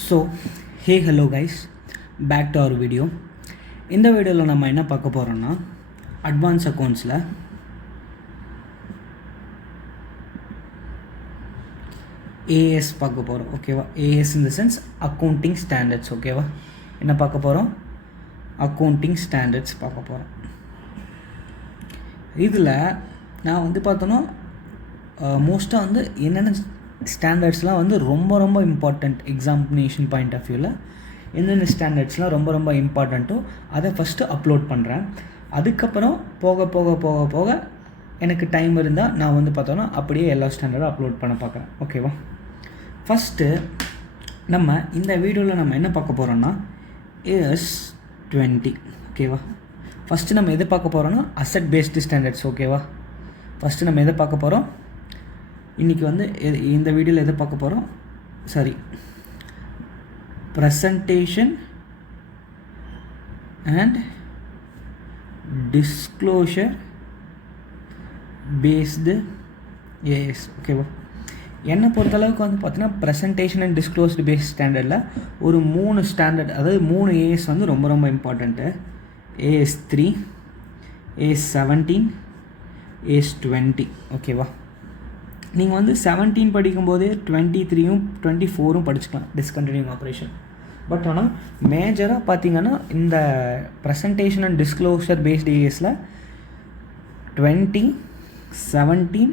So hello guys, back to our video. இந்த வீடியோவில் நம்ம என்ன பார்க்க போகிறோம்னா, அட்வான்ஸ் அக்கௌண்ட்ஸில் ஏஎஸ் பார்க்க போகிறோம். ஓகேவா? As in the sense accounting standards. ஓகேவா? என்ன பார்க்க போகிறோம்? அக்கௌண்டிங் ஸ்டாண்டர்ட்ஸ் பார்க்க போகிறோம். இதில் நான் வந்து பார்த்தோன்னா மோஸ்ட்டாக வந்து என்னென்ன ஸ்டாண்டர்ட்ஸ்லாம் வந்து ரொம்ப இம்பார்ட்டண்ட் எக்ஸாமினேஷன் பாயிண்ட் ஆஃப் வியூவில் என்னென்ன ஸ்டாண்டர்ட்ஸ்லாம் ரொம்ப இம்பார்ட்டண்ட்டோ அதை ஃபஸ்ட்டு அப்லோட் பண்ணுறேன். அதுக்கப்புறம் போக எனக்கு டைம் இருந்தால் நான் வந்து பார்த்தோன்னா அப்படியே எல்லா ஸ்டாண்டர்டும் அப்லோட் பண்ண பார்க்குறேன். ஓகேவா? ஃபஸ்ட்டு நம்ம இந்த வீடியோவில் நம்ம என்ன பார்க்க போகிறோன்னா AS 20. ஓகேவா? ஃபஸ்ட்டு நம்ம எதை பார்க்க போகிறோன்னா அசட் பேஸ்டு ஸ்டாண்டர்ட்ஸ். ஓகேவா? ஃபஸ்ட்டு நம்ம எதை பார்க்க போகிறோம் இன்றைக்கி வந்து இந்த வீடியோவில் எதை பார்க்க போகிறோம்? Presentation and disclosure based as. ஓகேவா? என்னை பொறுத்தளவுக்கு வந்து பார்த்தீங்கன்னா ப்ரெசன்டேஷன் அண்ட் டிஸ்க்ளோஸ்டு பேஸ்ட் ஸ்டாண்டர்டில் ஒரு 3 ஸ்டாண்டர்ட், அதாவது 3 ஏஎஸ் வந்து ரொம்ப இம்பார்ட்டண்ட்டு. AS 3, AS 17, AS 20. ஓகேவா? நீங்கள் வந்து 17 படிக்கும்போதே 23யும் 24ம் படிச்சுக்கலாம், டிஸ்கண்டினியூங் ஆப்ரேஷன். பட் ஆனால் மேஜராக பார்த்தீங்கன்னா இந்த ப்ரெசன்டேஷன் அண்ட் டிஸ்க்ளோஷர் பேஸ்டு ஏஎஸில் 20, 17,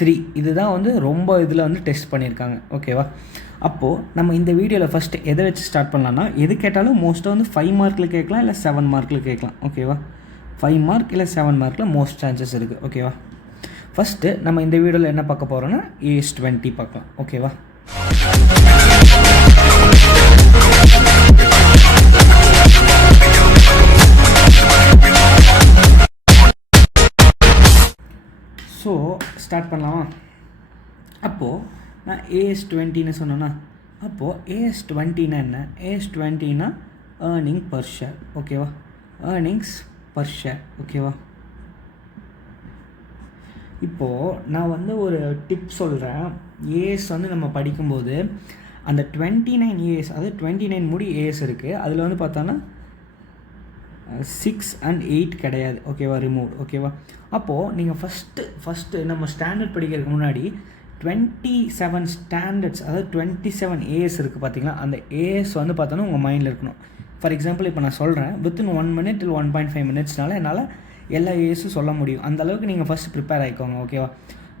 3 இதுதான் வந்து ரொம்ப இதில் வந்து டெஸ்ட் பண்ணியிருக்காங்க. ஓகேவா? அப்போது நம்ம இந்த வீடியோவில் ஃபஸ்ட்டு எதை வச்சு ஸ்டார்ட் பண்ணலான்னா, எது கேட்டாலும் மோஸ்ட்டாக வந்து 5 மார்க்கில் கேட்கலாம், இல்லை 7 மார்க்கில் கேட்கலாம். ஓகேவா? 5 மார்க் இல்லை 7 மார்க்கில் மோஸ்ட் சான்சஸ் இருக்குது. ஓகேவா? ஃபஸ்ட்டு நம்ம இந்த வீடியோவில் என்ன பார்க்க போகிறோன்னா AS 20 பார்க்கலாம். ஓகேவா? ஸோ ஸ்டார்ட் பண்ணலாமா? அப்போது நான் AS 20ன்னு சொன்னேன்னா, அப்போது AS 20னா என்ன? AS 20னா ஏர்னிங் பர் ஷேர். ஓகேவா? Earnings per share. ஓகேவா? இப்போது நான் வந்து ஒரு டிப் சொல்கிறேன். ஏஎஸ் வந்து நம்ம படிக்கும்போது அந்த 29 ஏஎஸ், அதாவது 29 முடி ஏஎஸ் இருக்குது. அதில் வந்து பார்த்தோன்னா 6 and 8 கிடையாது. ஓகேவா? ரிமூவ். ஓகேவா? அப்போது நீங்கள் ஃபஸ்ட்டு நம்ம ஸ்டாண்டர்ட் படிக்கிறதுக்கு முன்னாடி 27 ஸ்டாண்டர்ட்ஸ், அதாவது 27 ஏஎஸ் இருக்குது பார்த்தீங்களா? அந்த ஏஎஸ் வந்து பார்த்தோன்னா உங்கள் மைண்டில் இருக்கணும். ஃபார் எக்ஸாம்பிள் இப்போ நான் சொல்கிறேன், வித்தின் 1 minute till 1.5 minutesனால என்னால் எல்லா ஏஎஸும் சொல்ல முடியும். அந்த அளவுக்கு நீங்கள் ஃபஸ்ட்டு ப்ரிப்பேர் ஆகிக்கோங்க. ஓகேவா?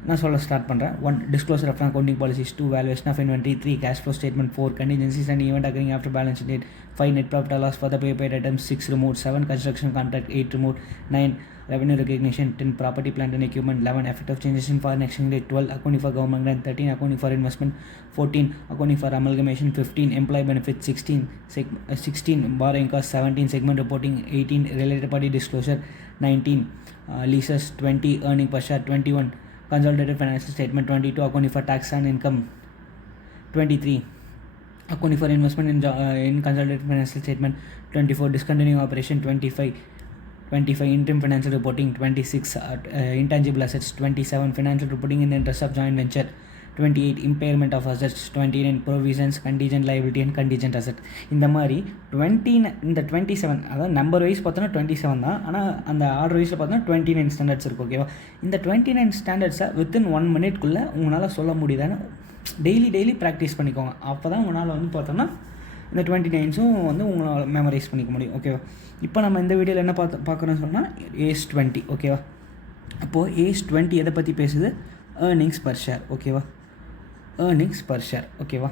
நான் சொல்ல ஸ்டார்ட் பண்ணுறேன். 1 disclosure of accounting policies, 2 valuation of inventory, 3 cash flow statement, 4 contingencies and event occurring after balance date, 5 net profit or loss for the paid items, 6 removed, 7 construction contract, 8 removed, 9 revenue recognition, 10 property plant and equipment, 11 effect of changes in foreign exchange rate, 12 accounting for government grant, 13 accounting for investment, 14 accounting for amalgamation, 15 employee benefits, 16 borrowing cost, 17 segment reporting, 18 related party disclosure, 19 leases, 20 earning per share, 21 consolidated financial statement, 22 accounting for tax and income, 23 accounting for investment in consolidated financial statement, 24 discontinuing operation, 25 interim financial reporting, 26 intangible assets, 27 financial reporting in the interest of joint venture, 28 impairment of assets, 29 provisions, contingent liability and contingent asset. இந்த மாதிரி 27, அதாவது number wise பார்த்தோன்னா 27 தான், ஆனால் அந்த order வைஸில் பார்த்தோன்னா 29 standards இருக்குது. ஓகேவா? இந்த 29 ஸ்டாண்டர்ட்ஸை வித்தின் 1 minute உங்களால் சொல்ல முடியுதான்னு டெய்லி ப்ராக்டிஸ் பண்ணிக்கோங்க. அப்போ தான் உங்களால் வந்து பார்த்தோன்னா இந்த 29ஸும் வந்து உங்களால் மெமரைஸ் பண்ணிக்க முடியும். ஓகேவா? இப்போ நம்ம இந்த வீடியோவில் என்ன பார்க்குறோன்னு சொன்னால் AS 20. ஓகேவா? அப்போது AS 20 எதை பற்றி பேசுது? Earnings per share. ஓகேவா? Earnings per share. ஓகேவா?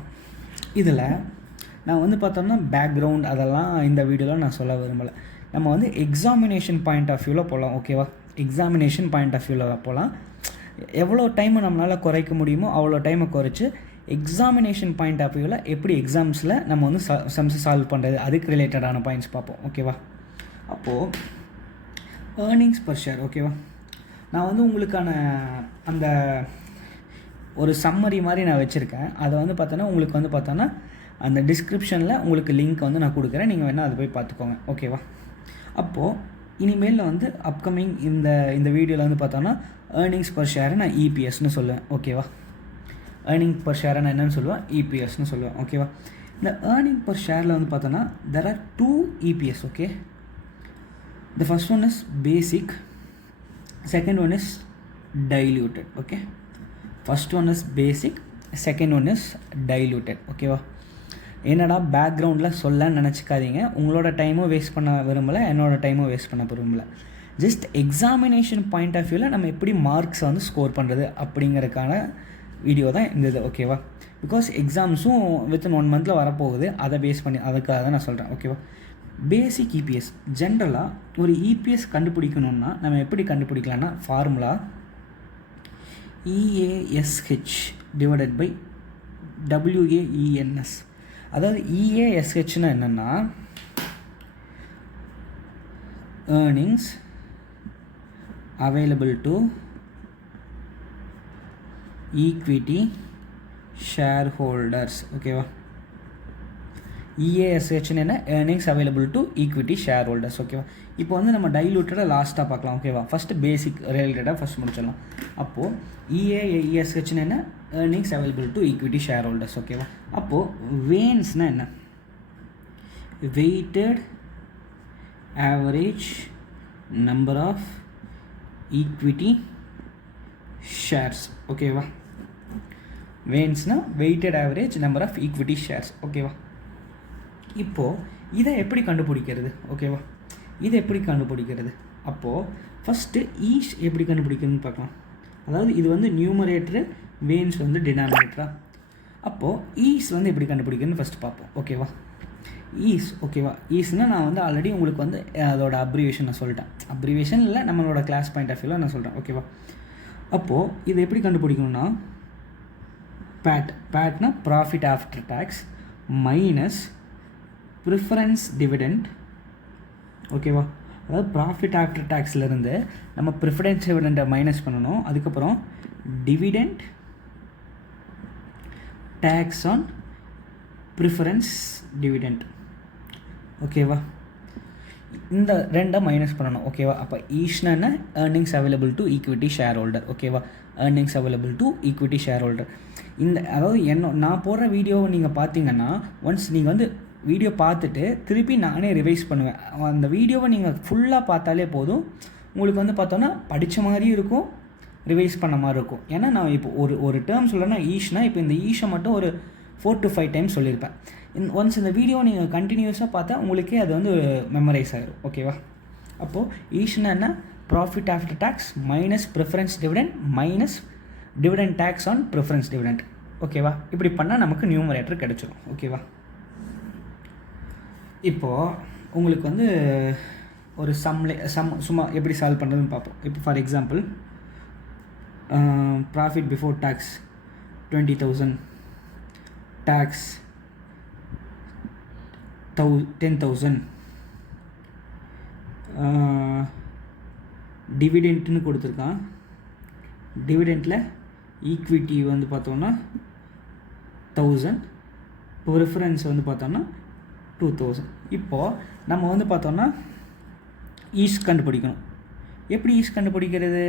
இதில் நான் வந்து பார்த்தோம்னா பேக்ரவுண்ட் அதெல்லாம் இந்த வீடியோவில் நான் சொல்ல விரும்பலை. நம்ம வந்து எக்ஸாமினேஷன் பாயிண்ட் ஆஃப் வியூவில் போகலாம். ஓகேவா? எக்ஸாமினேஷன் பாயிண்ட் ஆஃப் வியூவில் போகலாம். எவ்வளோ டைமை நம்மளால் குறைக்க முடியுமோ அவ்வளோ டைமை குறைச்சி எக்ஸாமினேஷன் பாயிண்ட் ஆஃப் வியூவில் எப்படி எக்ஸாம்ஸில் நம்ம வந்து சம்ஸை சால்வ் பண்ணுறது, அதுக்கு ரிலேட்டடான பாயிண்ட்ஸ் பார்ப்போம். ஓகேவா? அப்போது ஏர்னிங்ஸ் பர் ஷேர். ஓகேவா? நான் வந்து உங்களுக்கான அந்த ஒரு சம்மரி மாதிரி நான் வச்சுருக்கேன். அதை வந்து பார்த்தோன்னா உங்களுக்கு வந்து பார்த்தோன்னா அந்த டிஸ்கிரிப்ஷனில் உங்களுக்கு லிங்க் வந்து நான் கொடுக்குறேன், நீங்கள் வேணால் அதை போய் பார்த்துக்கோங்க. ஓகேவா? அப்போது இனிமேல் வந்து அப்கமிங் இந்த வீடியோவில் வந்து பார்த்தோன்னா ஏர்னிங்ஸ் பர் ஷேரை நான் EPSன்னு சொல்லுவேன். ஓகேவா? ஏர்னிங் பர் ஷேரை நான் என்னென்னு சொல்லுவேன்? EPSன்னு சொல்லுவேன். ஓகேவா? இந்த ஏர்னிங் பர் ஷேரில் வந்து பார்த்தோன்னா there are 2 EPS. Okay, the first one is basic, second one is diluted. Okay, first one is basic, second one is diluted. ஓகேவா? என்னடா பேக்ரவுண்டில் சொல்ல நினச்சிக்காதீங்க. உங்களோட டைமும் வேஸ்ட் பண்ண விரும்பலை, என்னோடய டைமும் வேஸ்ட் பண்ண விரும்பலை. ஜஸ்ட் எக்ஸாமினேஷன் பாயிண்ட் ஆஃப் வியூவில் நம்ம எப்படி மார்க்ஸை வந்து ஸ்கோர் பண்ணுறது அப்படிங்கிறதுக்கான வீடியோ தான் இந்த இது. ஓகேவா? பிகாஸ் எக்ஸாம்ஸும் வித்தின் 1 மந்தில் வரப்போகுது, அதை பேஸ் பண்ணி அதுக்காக தான் நான் சொல்கிறேன். ஓகேவா? பேசிக் EPS. ஜென்ரலாக ஒரு EPS கண்டுபிடிக்கணுன்னா நம்ம எப்படி கண்டுபிடிக்கலான்னா formula EASH divided by WAENS. அதாவது EASHனா என்னென்னா earnings available to equity shareholders. ஓகேவா? EASH என்ன? earnings available to equity shareholders. ஓகேவா? இப்போ வந்து நம்ம டைலூட்டடாக லாஸ்ட்டாக பார்க்கலாம். ஓகேவா? ஃபஸ்ட்டு பேசிக் ரிலேட்டடாக ஃபஸ்ட் முடிச்சிடலாம். அப்போது EASH என்ன? earnings available to equity shareholders. ஓகேவா? அப்போது வேன்ஸ்னால் என்ன? weighted average number of equity shares. ஓகேவா? வேன்ஸ்னால் weighted average number of equity shares. ஓகேவா? இப்போது இதை எப்படி கண்டுபிடிக்கிறது? ஓகேவா? இதை எப்படி கண்டுபிடிக்கிறது? அப்போது ஃபஸ்ட்டு ஈஸ் எப்படி கண்டுபிடிக்கிறதுன்னு பார்க்கலாம். அதாவது இது வந்து நியூமரேட்டரு, வேன்ஸ் வந்து டினாமினேட்டரா. அப்போது ஈஸ் வந்து எப்படி கண்டுபிடிக்கிறதுன்னு ஃபஸ்ட்டு பார்ப்போம். ஓகேவா? ஈஸ். ஓகேவா? ஈஸ்னால் நான் வந்து ஆல்ரெடி உங்களுக்கு வந்து அதோட அப்ரிவேஷன் நான் சொல்லிட்டேன். அப்ரிவேஷன் இல்லை, நம்மளோட கிளாஸ் பாயிண்ட் ஆஃப் வியூவில் நான் சொல்கிறேன். ஓகேவா? அப்போது இதை எப்படி கண்டுபிடிக்கணும்னா பேட்னா profit after tax minus preference dividend. ஓகேவா? அதாவது ப்ராஃபிட் ஆஃப்டர் டேக்ஸ்லேருந்து நம்ம ப்ரிஃபரன்ஸ் டிவிடெண்ட்டை மைனஸ் பண்ணணும். அதுக்கப்புறம் dividend tax on preference dividend. ஓகேவா? இந்த ரெண்டை மைனஸ் பண்ணணும். ஓகேவா? அப்போ ஈஷ்னா என்ன? Earnings available to equity share holder. ஓகேவா? Earnings available to equity share holder. இந்த அதாவது நான் போடுற வீடியோவை நீங்கள் பார்த்தீங்கன்னா ஒன்ஸ் நீங்கள் வந்து வீடியோ பார்த்துட்டு திருப்பி நானே ரிவைஸ் பண்ணுவேன். அந்த வீடியோவை நீங்கள் ஃபுல்லாக பார்த்தாலே போதும், உங்களுக்கு வந்து பார்த்தோன்னா படித்த மாதிரியும் இருக்கும், ரிவைஸ் பண்ண மாதிரி இருக்கும். ஏன்னா நான் இப்போ ஒரு டேர்ம் சொல்லணும்னா ஈஷ்னா இப்போ இந்த ஈஷை மட்டும் ஒரு 4 to 5 டைம்ஸ் சொல்லியிருப்பேன். ஒன்ஸ் இந்த வீடியோ நீங்கள் கண்டினியூஸாக பார்த்தா உங்களுக்கே அது வந்து மெமரைஸ் ஆகிடும். ஓகேவா? அப்போது ஈஷ்னா என்ன? Profit after tax minus preference dividend minus dividend tax on preference dividend. ஓகேவா? இப்படி பண்ணால் நமக்கு நியூமரேட்டர் கிடச்சிடும். ஓகேவா? இப்போது உங்களுக்கு வந்து ஒரு சும்மா எப்படி சால்வ் பண்ணுறதுன்னு பார்ப்போம். இப்போ for example profit before tax 20,000, tax 10,000, டிவிடெண்ட்னு கொடுத்துருக்கான். டிவிடெண்ட்டில் ஈக்விட்டி வந்து பார்த்தோன்னா 1000, ப்ரிஃபரன்ஸ் வந்து பார்த்தோன்னா 2000. இப்போது நம்ம வந்து பார்த்தோன்னா ஈஸ் கண்டுபிடிக்கணும். எப்படி ஈஸ் கண்டுபிடிக்கிறது?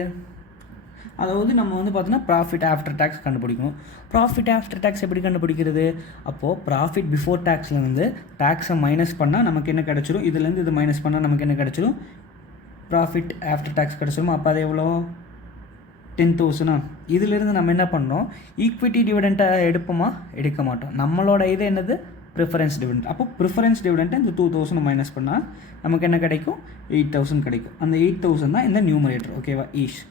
அதாவது நம்ம வந்து பார்த்தோன்னா ப்ராஃபிட் ஆஃப்டர் டேக்ஸ் கண்டுபிடிக்கணும். ப்ராஃபிட் ஆஃப்டர் டேக்ஸ் எப்படி கண்டுபிடிக்கிறது? அப்போது ப்ராஃபிட் பிஃபோர் டேக்ஸ்லேருந்து டேக்ஸை மைனஸ் பண்ணால் நமக்கு என்ன கிடச்சிரும்? இதுலேருந்து இது மைனஸ் பண்ணால் நமக்கு என்ன கிடச்சிரும்? ப்ராஃபிட் ஆஃப்டர் டேக்ஸ் கிடச்சிரும். அப்போ அது எவ்வளோ? 10,000. இதிலிருந்து நம்ம என்ன பண்ணோம்? ஈக்விட்டி டிவிடெண்ட்டை எடுப்போமா? எடுக்க மாட்டோம். நம்மளோட இது என்னது? Preference dividend. அப்போ ப்ரிஃபரன்ஸ் டிவிடெண்ட்டை இந்த 2,000 மைனஸ் பண்ணால் நமக்கு என்ன கிடைக்கும்? 8,000 கிடைக்கும். அந்த 8,000 தான் இந்த நியூமரேட்டர். ஓகேவா? ஈஷ்.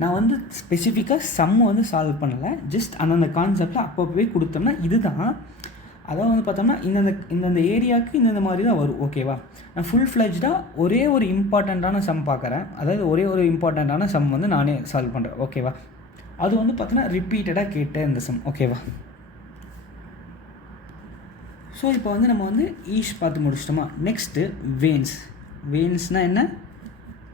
நான் வந்து ஸ்பெசிஃபிக்காக சம்மு வந்து சால்வ் பண்ணலை, ஜஸ்ட் அந்தந்த கான்செப்டில் அப்பப்போவே கொடுத்தோம்னா இதுதான். அதாவது வந்து பார்த்தோம்னா இந்தந்த ஏரியாவுக்கு இந்தந்த மாதிரி தான் வரும். ஓகேவா? நான் ஃபுல் ஃப்ளெஜ்டாக ஒரே ஒரு இம்பார்ட்டண்ட்டான சம் பார்க்குறேன். அதாவது ஒரே ஒரு இம்பார்ட்டண்ட்டான சம் வந்து நானே சால்வ் பண்ணுறேன். ஓகேவா? அது வந்து பார்த்தோன்னா ரிப்பீட்டடாக கேட்ட இந்த சம். ஓகேவா? ஸோ இப்போ வந்து நம்ம வந்து ஈஷ் பார்த்து முடிச்சிட்டோமா? Next vans. வேன்ஸ்னால் என்ன?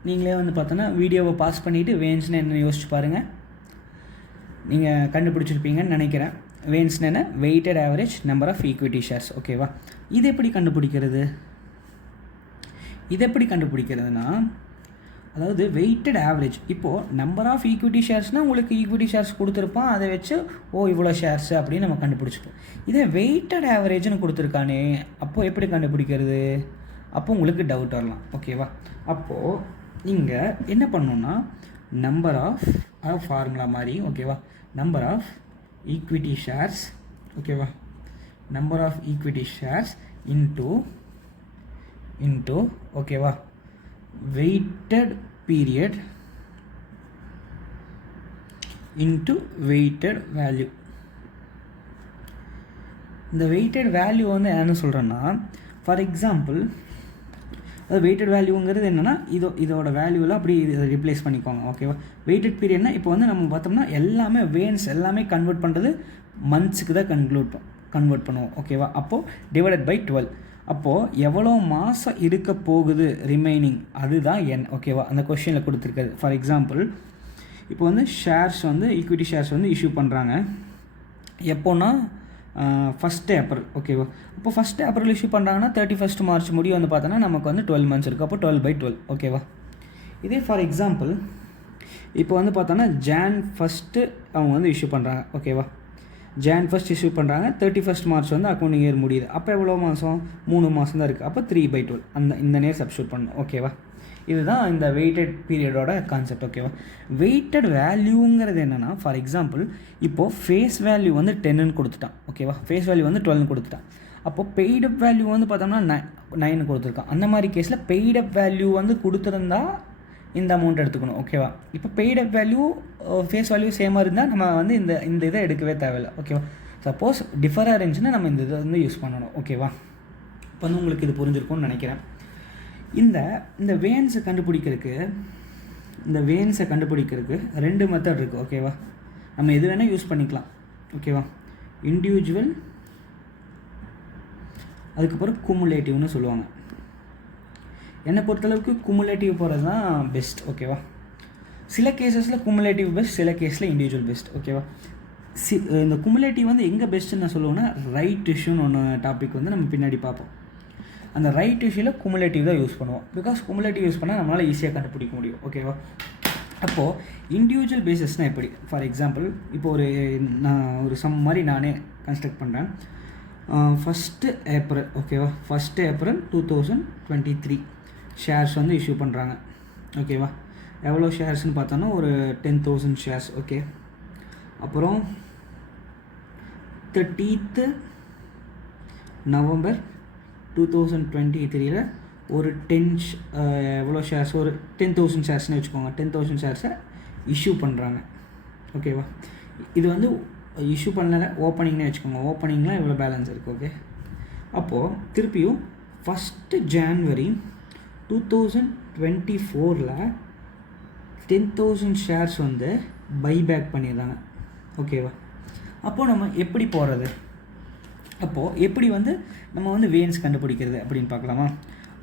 நீங்களே வந்து பார்த்தோன்னா வீடியோவை பாஸ் பண்ணிவிட்டு வேன்ஸ்னால் என்ன யோசிச்சு பாருங்கள். நீங்கள் கண்டுபிடிச்சிருப்பீங்கன்னு நினைக்கிறேன். வேன்ஸ்னால் என்ன? Weighted average number of equity shares. ஓகேவா? இது எப்படி கண்டுபிடிக்கிறதுனா அதாவது வெயிட்டட் ஆவரேஜ். இப்போது நம்பர் ஆஃப் ஈக்விட்டி ஷேர்ஸ்னால் உங்களுக்கு ஈக்விட்டி ஷேர்ஸ் கொடுத்துருப்பான், அதை வச்சு இவ்வளோ ஷேர்ஸு அப்படின்னு நம்ம கண்டுபிடிச்சிப்போம். இதே வெயிட்டட் ஆவரேஜ்னு கொடுத்துருக்கானே, அப்போது எப்படி கண்டுபிடிக்கிறது? அப்போ உங்களுக்கு டவுட் வரலாம். ஓகேவா? அப்போது நீங்கள் என்ன பண்ணணுன்னா நம்பர் ஆஃப் ஃபார்முலா மாதிரி, ஓகேவா, நம்பர் ஆஃப் ஈக்விட்டி ஷேர்ஸ், ஓகேவா, number of equity shares into ஓகேவா weighted period into weighted value. இந்த weighted value வந்து என்ன சொல்கிறேன்னா, ஃபார் எக்ஸாம்பிள் அது வெயிட்டட் வேல்யூங்கிறது என்னென்னா இதோட வேல்யூவில் அப்படி இதை ரிப்ளேஸ் பண்ணிக்கோங்க. ஓகேவா? வெயிட்டட் பீரியட்னா இப்போ வந்து நம்ம பார்த்தோம்னா எல்லாமே வேன்ஸ் எல்லாமே கன்வெர்ட் பண்ணுறது மந்த்ஸுக்கு தான் கன்வெர்ட் பண்ணுவோம். ஓகேவா? அப்போது டிவைடட் பை 12. அப்போது எவ்வளோ மாதம் இருக்க போகுது ரிமைனிங், அதுதான் என். ஓகேவா? அந்த கொஷினில் கொடுத்துருக்காது. ஃபார் எக்ஸாம்பிள் இப்போ வந்து ஷேர்ஸ் வந்து ஈக்விட்டி ஷேர்ஸ் வந்து இஷ்யூ பண்ணுறாங்க எப்போன்னா 1 ஏப்ரல். ஓகேவா? இப்போ 1 ஏப்ரல் இஷ்யூ பண்ணுறாங்கன்னா 31 மார்ச் முடியும் வந்து பார்த்தோன்னா நமக்கு வந்து 12 மந்த்ஸ் இருக்குது. அப்போ 12/12. ஓகேவா? இதே ஃபார் எக்ஸாம்பிள் இப்போ வந்து பார்த்தோன்னா Jan 1 அவங்க வந்து இஷ்யூ பண்ணுறாங்க. ஓகேவா? Jan 1 இஷ்யூ பண்ணுறாங்க, 31 மார்ச் வந்து அக்கௌண்டிங் இயர் முடியுது. அப்போ எவ்வளோ மாதம்? 3 மாதம் தான் இருக்குது. அப்போ 3/12 இந்த நேர் சப்ஸ்டியூட் பண்ணணும். ஓகேவா? இதுதான் இந்த வெயிட்டட் பீரியடோட கான்செப்ட். ஓகேவா? வெயிட்டட் வேல்யூங்கிறது என்னென்னா, ஃபார் எக்ஸாம்பிள் இப்போது ஃபேஸ் வேல்யூ வந்து 10ன்னு கொடுத்துட்டான். ஓகேவா? ஃபேஸ் வேல்யூ வந்து 12ன்னு கொடுத்துட்டான். அப்போது பெய்டப் வேல்யூ வந்து பார்த்தோம்னா 9 கொடுத்துருக்கான். அந்த மாதிரி கேஸில் பெய்டப் வேல்யூ வந்து கொடுத்துருந்தா இந்த அமௌண்ட் எடுத்துக்கணும். ஓகேவா? இப்போ பெய்டப் வேல்யூ ஃபேஸ் வேல்யூ சேமாக இருந்தால் நம்ம வந்து இந்த இதை எடுக்கவே தேவையில்லை. ஓகேவா? சப்போஸ் டிஃபராக இருந்துச்சுன்னா நம்ம இந்த இதை வந்து யூஸ் பண்ணணும். ஓகேவா? இப்போ வந்து உங்களுக்கு இது புரிஞ்சிருக்கும்னு நினைக்கிறேன். இந்த வேன்ஸை கண்டுபிடிக்கிறதுக்கு 2 மெத்தட் இருக்குது. ஓகேவா? நம்ம எது வேணால் யூஸ் பண்ணிக்கலாம். ஓகேவா? இண்டிவிஜுவல், அதுக்கப்புறம் குமுலேட்டிவ்னு சொல்லுவாங்க. என்னை பொறுத்தளவுக்கு குமுலேட்டிவ் போகிறது தான் பெஸ்ட். ஓகேவா? சில கேசஸில் குமுலேட்டிவ் பெஸ்ட், சில கேஸில் இண்டிவிஜுவல் பெஸ்ட். ஓகேவா? இந்த குமுலேட்டிவ் வந்து எங்கே பெஸ்ட்டுன்னு நான் சொல்லுவேன்னா, ரைட் இஷ்யூன்னு ஒன்று டாபிக் வந்து நம்ம பின்னாடி பார்ப்போம். அந்த ரைட் இஷ்யூவில் குமுலேட்டிவ் தான் யூஸ் பண்ணுவோம். பிகாஸ் குமுலேட்டிவ் யூஸ் பண்ணால் நம்மளால் ஈஸியாக கண்டுபிடிக்க முடியும். ஓகேவா? அப்போது இண்டிவிஜுவல் பேசிஸ்னால் எப்படி? ஃபார் எக்ஸாம்பிள் இப்போ நான் ஒரு சம் மாதிரி நானே கன்ஸ்ட்ரக்ட் பண்ணுறேன். 1 ஏப்ரல். ஓகேவா? 1 ஏப்ரல் 2023 ஷேர்ஸ் வந்து இஷ்யூ பண்ணுறாங்க. ஓகேவா? எவ்வளோ ஷேர்ஸ்னு பார்த்தோன்னா ஒரு 10,000 ஷேர்ஸ். ஓகே. அப்புறம் 30th நவம்பர் 2023 ஒரு எவ்வளோ ஷேர்ஸ், ஒரு 10,000 ஷேர்ஸ்னு வச்சுக்கோங்க. 10,000 ஷேர்ஸை இஷ்யூ பண்ணுறாங்க. ஓகேவா? இது வந்து இஷ்யூ பண்ணல, ஓப்பனிங்னே வச்சுக்கோங்க. ஓப்பனிங்லாம் எவ்வளோ பேலன்ஸ் இருக்குது. ஓகே. அப்போது திருப்பியும் 1 ஜான்வரி 2024 10,000 ஷேர்ஸ் வந்து பைபேக் பண்ணிடுறாங்க. ஓகேவா? அப்போது நம்ம எப்படி போகிறது? அப்போது எப்படி வந்து நம்ம வந்து வேன்ஸ் கண்டுபிடிக்கிறது அப்படின்னு பார்க்கலாமா?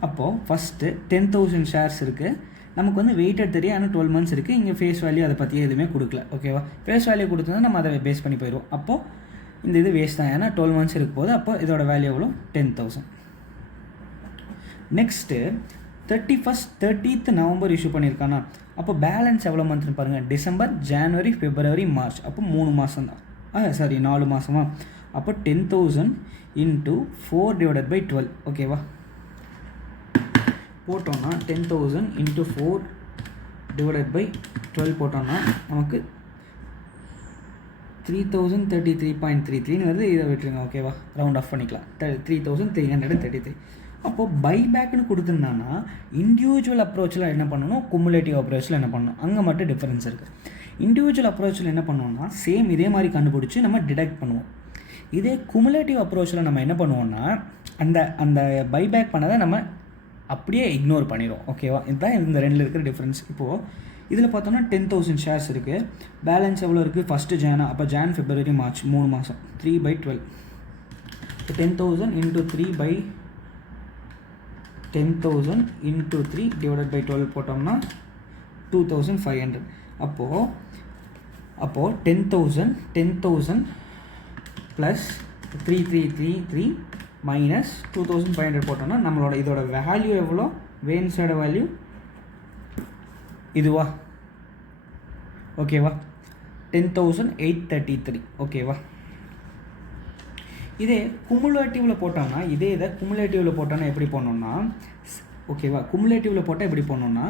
அப்போது ஃபஸ்ட்டு 10,000 ஷேர்ஸ் இருக்குது, நமக்கு வந்து வெயிட்டட் தெரியும், ஆனால் 12 மந்த்ஸ் இருக்குது. இங்கே ஃபேஸ் வேல்யூ அதை பற்றி எதுவுமே கொடுக்கல. ஓகேவா? ஃபேஸ் வேல்யூ கொடுத்தா நம்ம அதை பேஸ் பண்ணி போயிடுவோம். அப்போது இந்த இது வேஸ்ட் தான், ஏன்னா 12 மந்த்ஸ் இருக்கும் போது. அப்போ இதோட வேல்யூ எவ்வளோ? 10,000. நெக்ஸ்ட்டு 30th நவம்பர் இஷ்யூ பண்ணியிருக்கானா, அப்போ பேலன்ஸ் எவ்வளோ மந்த்னு பாருங்கள். டிசம்பர், ஜனவரி, பிப்ரவரி, மார்ச். அப்போ 3 மாதம் தான். 4 மாதமா? அப்போ 10,000 × 4/12. ஓகேவா? போட்டோன்னா 10,000 × 4/12 போட்டோன்னா நமக்கு 3033.33 வருது. இதை விட்டுருங்க. ஓகேவா? ரவுண்ட் ஆஃப் பண்ணிக்கலாம். 3333. அப்போது பைபேக்னு கொடுத்துருந்தான்னா இண்டிவிஜுவல் அப்ரோச்சில் என்ன பண்ணணும், குமுலேட்டிவ் அப்ரோச்சில் என்ன பண்ணணும், அங்கே மட்டும் டிஃப்ரென்ஸ் இருக்குது. இண்டிவிஜுவல் அப்ரோச்சில் என்ன பண்ணுவோம்னா சேம் இதே மாதிரி கண்டுபிடிச்சி நம்ம டிடெக்ட் பண்ணுவோம். இதே குமுலேட்டிவ் அப்ரோச்சில் நம்ம என்ன பண்ணுவோம்னா அந்த பைபேக் பண்ணதை நம்ம அப்படியே இக்னோர் பண்ணிடுவோம். ஓகேவா? இதுதான் இந்த ரெண்டில் இருக்கிற டிஃப்ரென்ஸ். இப்போது இதில் பார்த்தோன்னா 10,000 ஷேர்ஸ் இருக்குது, பேலன்ஸ் எவ்வளோ இருக்குது? 1 ஜானா, அப்போ ஜான், பிப்ரவரி, மார்ச் 3 மாதம். 3/12. இப்போ 10,000 × 3/12 போட்டோம்னா 2,500. அப்போது 10,000 ப்ளஸ் 3333 மைனஸ் 2,500 போட்டோம்னா நம்மளோட இதோட வேல்யூ எவ்வளோ? வேன்ஸோட வேல்யூ இதுவா ஓகேவா 10,833 ஓகேவா. இதே குமுலேட்டிவில் போட்டோம்னா இதை குமுலேட்டிவில் போட்டோன்னா எப்படி பண்ணோம்னா ஓகேவா, குமுலேட்டிவில் போட்டால் எப்படி பண்ணோம்னா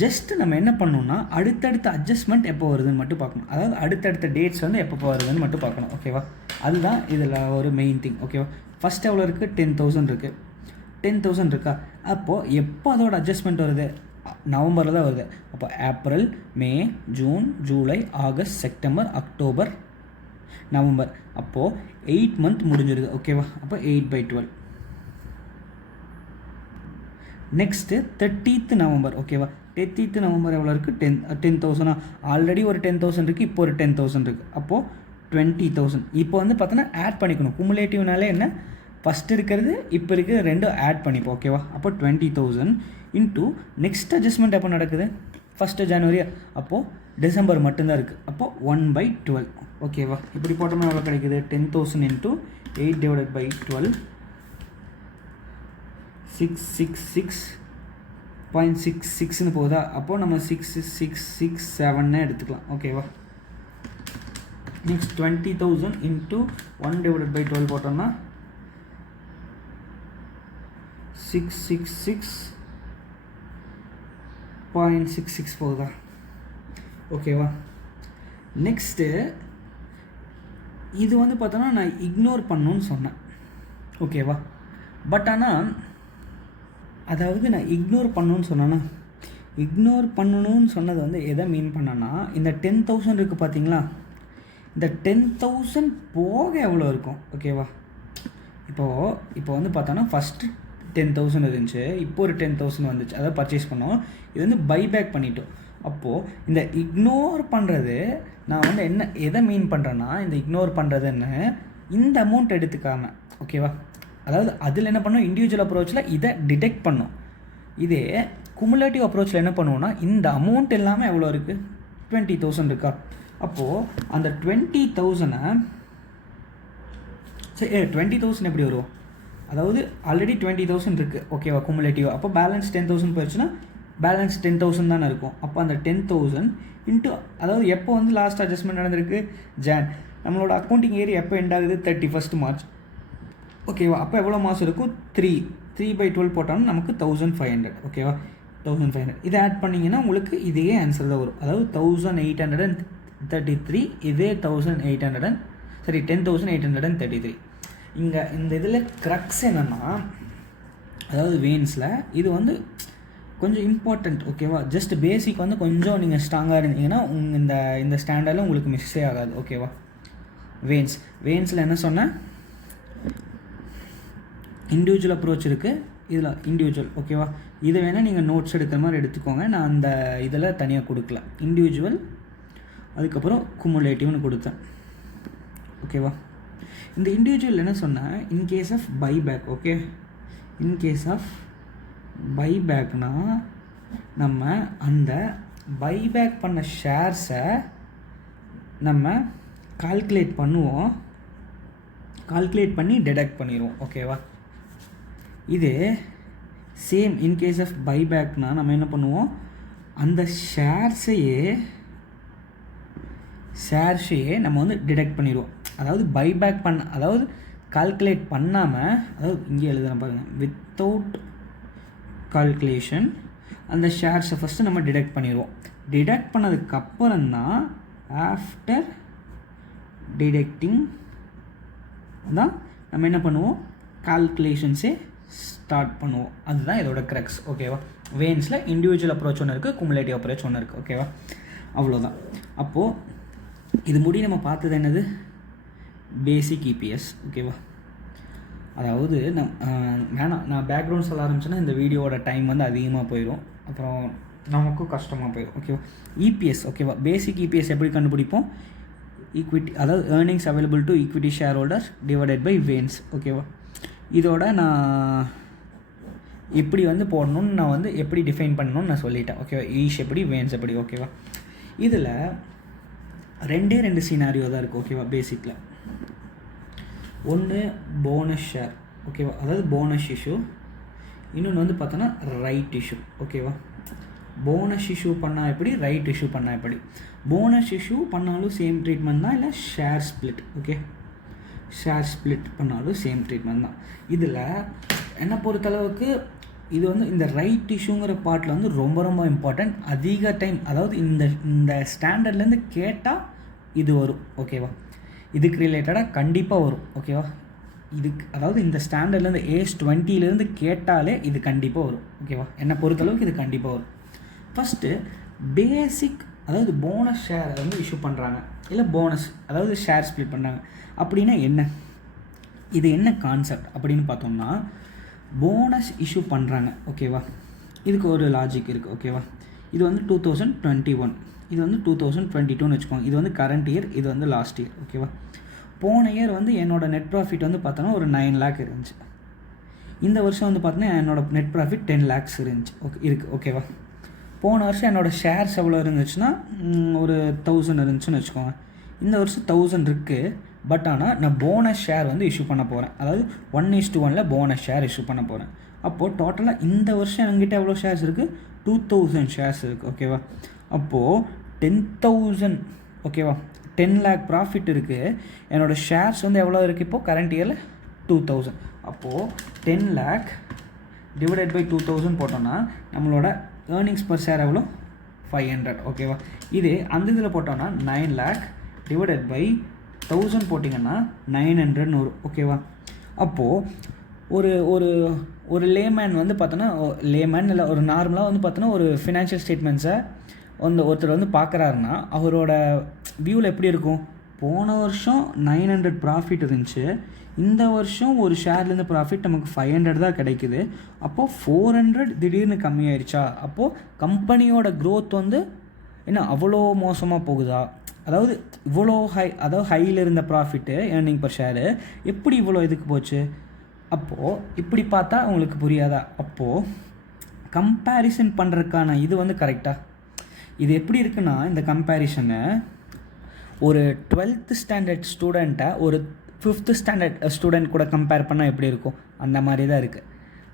ஜஸ்ட் நம்ம என்ன பண்ணோம்னா அடுத்தடுத்த அட்ஜஸ்ட்மெண்ட் எப்போ வருதுன்னு மட்டும் பார்க்கணும். அதாவது அடுத்தடுத்த டேட்ஸ் வந்து எப்போ வருதுன்னு மட்டும் பார்க்கணும் ஓகேவா. அதுதான் இதில் ஒரு மெயின் திங் ஓகேவா. ஃபஸ்ட் எவ்வளோ இருக்குது 10,000 இருக்குது, 10,000 இருக்கா. அப்போது எப்போ அதோட அட்ஜஸ்ட்மெண்ட் வருது நவம்பரில் தான் வருது. அப்போ April, May, June, July, August, September, October, November. அப்போது 8 மந்த் முடிஞ்சிருது ஓகேவா. அப்போ 8/12. நெக்ஸ்ட்டு 30th நவம்பர் ஓகேவா. 30th நவம்பர் எவ்வளோ இருக்குது 10,000. ஆல்ரெடி ஒரு 10,000 இருக்குது, இப்போ ஒரு 10,000 இருக்குது. அப்போது 20,000. இப்போ வந்து பார்த்தோன்னா ஆட் பண்ணிக்கணும். குமுலேட்டிவ்னாலே என்ன ஃபஸ்ட்டு இருக்கிறது இப்போ இருக்கிறது ரெண்டும் ஆட் பண்ணிப்போம் ஓகேவா. அப்போ 20,000 இன்ட்டு நெக்ஸ்ட் அட்ஜஸ்ட்மெண்ட் எப்போ நடக்குது 1 ஜனவரி. அப்போது டிசம்பர் மட்டும்தான் இருக்குது. அப்போது 1/12 ஓகேவா. இப்படி போட்டோம்னா எவ்வளோ கிடைக்குது 10,000 இன்ட்டு 8/12 666.66ன்னு போகுதா. அப்போது நம்ம 6667 எடுத்துக்கலாம் ஓகேவா. நெக்ஸ்ட் 20,000 இன்ட்டு 1/12 போட்டோம்னா 666.66 போகுதா ஓகேவா. நெக்ஸ்ட்டு இது வந்து பார்த்தோன்னா நான் இக்னோர் பண்ணணுன்னு சொன்னேன் ஓகேவா. பட் ஆனால் அதாவது நான் இக்னோர் பண்ணணுன்னு சொன்னேன்னா இக்னோர் பண்ணணும்னு சொன்னது வந்து எதை மீன் பண்ணேன்னா இந்த 10,000 இருக்குது பார்த்தீங்களா, இந்த 10,000 போக எவ்வளோ இருக்கும் ஓகேவா. இப்போ வந்து பார்த்தோன்னா ஃபஸ்ட்டு 10,000 இருந்துச்சு, இப்போ ஒரு 10,000 வந்துச்சு, அதை பர்ச்சேஸ் பண்ணோம். இது வந்து பைபேக் பண்ணிட்டோம். அப்போது இந்த இக்னோர் பண்ணுறது நான் வந்து எதை மீன் பண்ணுறேன்னா இந்த இக்னோர் பண்ணுறதுன்னு இந்த அமௌண்ட் எடுத்துக்காமல் ஓகேவா. அதாவது அதில் என்ன பண்ணோம் இண்டிவிஜுவல் அப்ரோச்சில் இதை டிடெக்ட் பண்ணோம். இதே குமுலேட்டிவ் அப்ரோச்சில் என்ன பண்ணுவோன்னா இந்த அமௌண்ட் எல்லாமே எவ்வளோ இருக்குது 20,000 இருக்கா. அப்போது அந்த 20,000 சரி 20,000 எப்படி வரும், அதாவது ஆல்ரெடி 20,000 இருக்குது ஓகேவா குமுலேட்டிவ். அப்போ பேலன்ஸ் 10,000 போயிடுச்சுன்னா பேலன்ஸ் 10,000 தானே இருக்கும். அப்போ அந்த 10,000 இன்ட்டு அதாவது எப்போ வந்து லாஸ்ட் அட்ஜஸ்ட்மெண்ட் நடந்திருக்கு நம்மளோட அக்கௌண்டிங் ஏரி எப்போ எண்ட் ஆகுது 31 மார்ச் ஓகேவா. அப்போ எவ்வளோ மாதம் இருக்கும் 3/12 போட்டாலும் நமக்கு 1,500 ஓகேவா. 1,500 இதை ஆட் பண்ணிங்கன்னா உங்களுக்கு இதே ஆன்சர் தான் வரும். அதாவது 1,833 இதே 10,833. இங்கே இந்த இதில் க்ரக்ஸ் என்னென்னா அதாவது வெயின்ஸில் இது வந்து கொஞ்சம் இம்பார்ட்டண்ட் ஓகேவா. ஜஸ்ட் பேசிக் வந்து கொஞ்சம் நீங்கள் ஸ்ட்ராங்காக இருந்தீங்கன்னா இந்த ஸ்டாண்டர்டில் உங்களுக்கு மிஸ்ஸே ஆகாது ஓகேவா. வெயின்ஸில் என்ன சொன்னேன் இண்டிவிஜுவல் அப்ரோச் இருக்குது, இதில் இண்டிவிஜுவல் ஓகேவா. இதை வேணால் நீங்கள் நோட்ஸ் எடுக்கிற மாதிரி எடுத்துக்கோங்க. நான் அந்த இதில் தனியாக கொடுக்கல, இண்டிவிஜுவல் அதுக்கப்புறம் குமுலேட்டிவ்னு கொடுத்தேன் ஓகேவா. இந்த இண்டிவிஜுவல் என்ன சொன்னேன் in case of buyback okay. In case of பைபேக்னா நம்ம அந்த பைபேக் பண்ண ஷேர்ஸை நம்ம கால்குலேட் பண்ணி டிடக்ட் பண்ணிடுவோம் ஓகேவா. இது சேம் இன்கேஸ் ஆஃப் பைபேக்னால் நம்ம என்ன பண்ணுவோம் அந்த ஷேர்ஸையே நம்ம வந்து டிடக்ட் பண்ணிடுவோம். அதாவது பைபேக் அதாவது கால்குலேட் பண்ணாமல், அதாவது இங்கே எழுதுகிறேன் பாருங்கள், வித்தவுட் கால்குலேஷன் அந்த ஷேர்ஸை ஃபஸ்ட்டு நம்ம டிடக்ட் பண்ணிடுவோம். டிடக்ட் பண்ணதுக்கப்புறம் தான் ஆஃப்டர் டிடக்டிங் தான் நம்ம என்ன பண்ணுவோம் கால்குலேஷன்ஸே ஸ்டார்ட் பண்ணுவோம். அதுதான் இதோட க்ரக்ஸ் ஓகேவா. வெயின்ஸில் இண்டிவிஜுவல் அப்ரோச் ஒன்று இருக்குது, குமுலேட்டிவ் அப்ரோச் ஒன்று இருக்குது ஓகேவா. அவ்வளோதான். அப்போது இது முடி நம்ம பார்த்தது என்னது பேசிக் இபிஎஸ் ஓகேவா. அதாவது நான் பேக்ரவுண்ட் சொல்ல ஆரம்பிச்சேன்னா இந்த வீடியோவோட டைம் வந்து அதிகமாக போயிடும், அப்புறம் நமக்கும் கஷ்டமாக போயிடும் ஓகேவா. இபிஎஸ் ஓகேவா. பேசிக் இபிஎஸ் எப்படி கண்டுபிடிப்போம் ஈக்விட்டி, அதாவது earnings available to equity share holder divided by வெயின்ஸ் ஓகேவா. இதோட நான் எப்படி வந்து போடணும்னு நான் வந்து எப்படி டிஃபைன் பண்ணணும்னு நான் சொல்லிட்டேன் ஓகேவா. ஈஷ் எப்படி வெயின்ஸ் எப்படி ஓகேவா. இதில் 2 சினாரியோ தான் இருக்குது ஓகேவா. பேசிக்கில் ஒன்று போனஸ் ஷேர் ஓகேவா, அதாவது போனஸ் இஷ்யூ. இன்னொன்று வந்து பார்த்தோன்னா ரைட் இஷ்யூ ஓகேவா. போனஸ் இஷ்யூ பண்ணால் எப்படி, ரைட் இஷ்யூ பண்ணால் எப்படி. போனஸ் இஷ்யூ பண்ணாலும் சேம் ட்ரீட்மெண்ட் தான், இல்லை share split. Okay, share split பண்ணாலும் சேம் ட்ரீட்மெண்ட் தான். இதில் என்னை பொறுத்தளவுக்கு இது வந்து இந்த ரைட் இஷ்யூங்கிற பார்ட்டில் வந்து ரொம்ப ரொம்ப இம்பார்ட்டண்ட். அதிக டைம், அதாவது இந்த ஸ்டாண்டர்ட்லேருந்து கேட்டால் இது வரும். ஓகேவா, இதுக்கு ரிலேட்டடாக கண்டிப்பாக வரும். ஓகேவா, இதுக்கு அதாவது இந்த ஸ்டாண்டர்ட்லேருந்து ஏஜ் 20லேருந்து கேட்டாலே இது கண்டிப்பாக வரும். ஓகேவா, என்னை பொறுத்தளவுக்கு இது கண்டிப்பாக வரும். ஃபஸ்ட்டு பேசிக், அதாவது போனஸ் ஷேரை வந்து இஷ்யூ பண்ணுறாங்க, இல்லை போனஸ் அதாவது ஷேர் ஸ்ப்ளிட் பண்ணுறாங்க அப்படின்னா என்ன, இது என்ன கான்செப்ட் அப்படின்னு பார்த்தோம்னா, போனஸ் இஷ்யூ பண்ணுறாங்க. ஓகேவா, இதுக்கு ஒரு லாஜிக் இருக்குது. ஓகேவா, இது வந்து 2021, இது வந்து 2022ன்னு வச்சுக்கோங்க. இது வந்து கரண்ட் இயர், இது வந்து லாஸ்ட் இயர். ஓகேவா, போன இயர் வந்து என்னோடய நெட் ப்ராஃபிட் வந்து பார்த்தோன்னா ஒரு 9 lakh இருந்துச்சு. இந்த வருஷம் வந்து பார்த்தோன்னா என்னோடய நெட் ப்ராஃபிட் 10 lakhs இருந்துச்சு. இருக்குது. ஓகேவா, போன வருஷம் என்னோடய ஷேர்ஸ் எவ்வளோ இருந்துச்சுன்னா ஒரு 1000 இருந்துச்சுன்னு வச்சுக்கோங்க. இந்த வருஷம் 1000 இருக்குது. பட் ஆனால் நான் போனஸ் ஷேர் வந்து இஷ்யூ பண்ண போகிறேன், அதாவது 1:1 போனஸ் ஷேர் இஷ்யூ பண்ண போகிறேன். அப்போது டோட்டலாக இந்த வருஷம் என்கிட்ட எவ்வளோ ஷேர்ஸ் இருக்குது, 2000 ஷேர்ஸ் இருக்குது. ஓகேவா, அப்போது 10,000, ஓகேவா, 10 lakh ப்ராஃபிட் இருக்குது. என்னோடய ஷேர்ஸ் வந்து எவ்வளோ இருக்குது இப்போது கரண்ட் இயரில் 2000. அப்போது 10 lakh டிவைடட் பை 2000 போட்டோன்னா நம்மளோட ஏர்னிங்ஸ் பர் ஷேர் எவ்வளோ, 500. ஓகேவா, இது அந்த இதில் போட்டோன்னா 9 lakh டிவைடட் பை 1000 போட்டிங்கன்னா 900 வரும். ஓகேவா, அப்போது ஒரு ஒரு ஒரு லேமேன் வந்து பார்த்தோன்னா, லேமேன் இல்லை ஒரு நார்மலாக வந்து பார்த்தோன்னா ஒரு ஃபினான்ஷியல் ஸ்டேட்மெண்ட்ஸை வந்து ஒருத்தர் வந்து பார்க்குறாருன்னா அவரோட வியூவில் எப்படி இருக்கும், போன வருஷம் 900 ப்ராஃபிட் இருந்துச்சு, இந்த வருஷம் ஒரு ஷேர்லேருந்து ப்ராஃபிட் நமக்கு 500 தான் கிடைக்குது. அப்போது 400 திடீர்னு கம்மியாயிருச்சா, அப்போது கம்பெனியோட க்ரோத் வந்து என்ன அவ்வளோ மோசமாக போகுதா, அதாவது இவ்வளோ அதாவது ஹையில் இருந்த ப்ராஃபிட்டு ஏர்னிங் பர் ஷேரு எப்படி இவ்வளோ இதுக்கு போச்சு. அப்போது இப்படி பார்த்தா உங்களுக்கு புரியாதா, அப்போது கம்பேரிசன் பண்ணுறதுக்கான இது வந்து கரெக்டாக. இது எப்படி இருக்குன்னா, இந்த கம்பேரிசனை ஒரு 12th ஸ்டாண்டர்ட் ஸ்டூடெண்ட்டை ஒரு 5th ஸ்டாண்டர்ட் ஸ்டூடெண்ட் கூட கம்பேர் பண்ணால் எப்படி இருக்கும், அந்த மாதிரி தான் இருக்குது.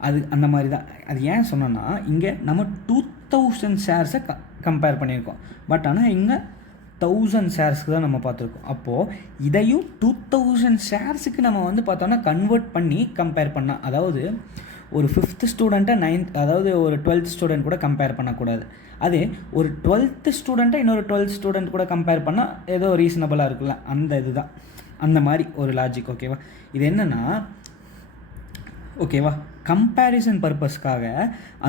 அது அந்த மாதிரி தான். அது ஏன் சொன்னோன்னா, இங்கே நம்ம 2000 ஷேர்ஸை கம்பேர் பண்ணியிருக்கோம். பட் ஆனால் இங்கே 1000 ஷேர்ஸ்க்கு தான் நம்ம பார்த்துருக்கோம். அப்போது இதையும் 2000 ஷேர்ஸுக்கு நம்ம வந்து பார்த்தோன்னா கன்வெர்ட் பண்ணி கம்பேர் பண்ணால், அதாவது ஒரு 5th ஸ்டூடெண்ட்டை 9th, அதாவது ஒரு 12th ஸ்டூடெண்ட் கூட கம்பேர் பண்ணக்கூடாது. அதே ஒரு 12th ஸ்டூடெண்ட்டை இன்னொரு 12th ஸ்டூடெண்ட் கூட கம்பேர் பண்ணால் ஏதோ ரீசனபிளாக இருக்குல்ல, அந்த இதுதான், அந்த மாதிரி ஒரு லாஜிக். ஓகேவா, இது என்னென்னா, ஓகேவா, கம்பேரிசன் பர்பஸ்க்காக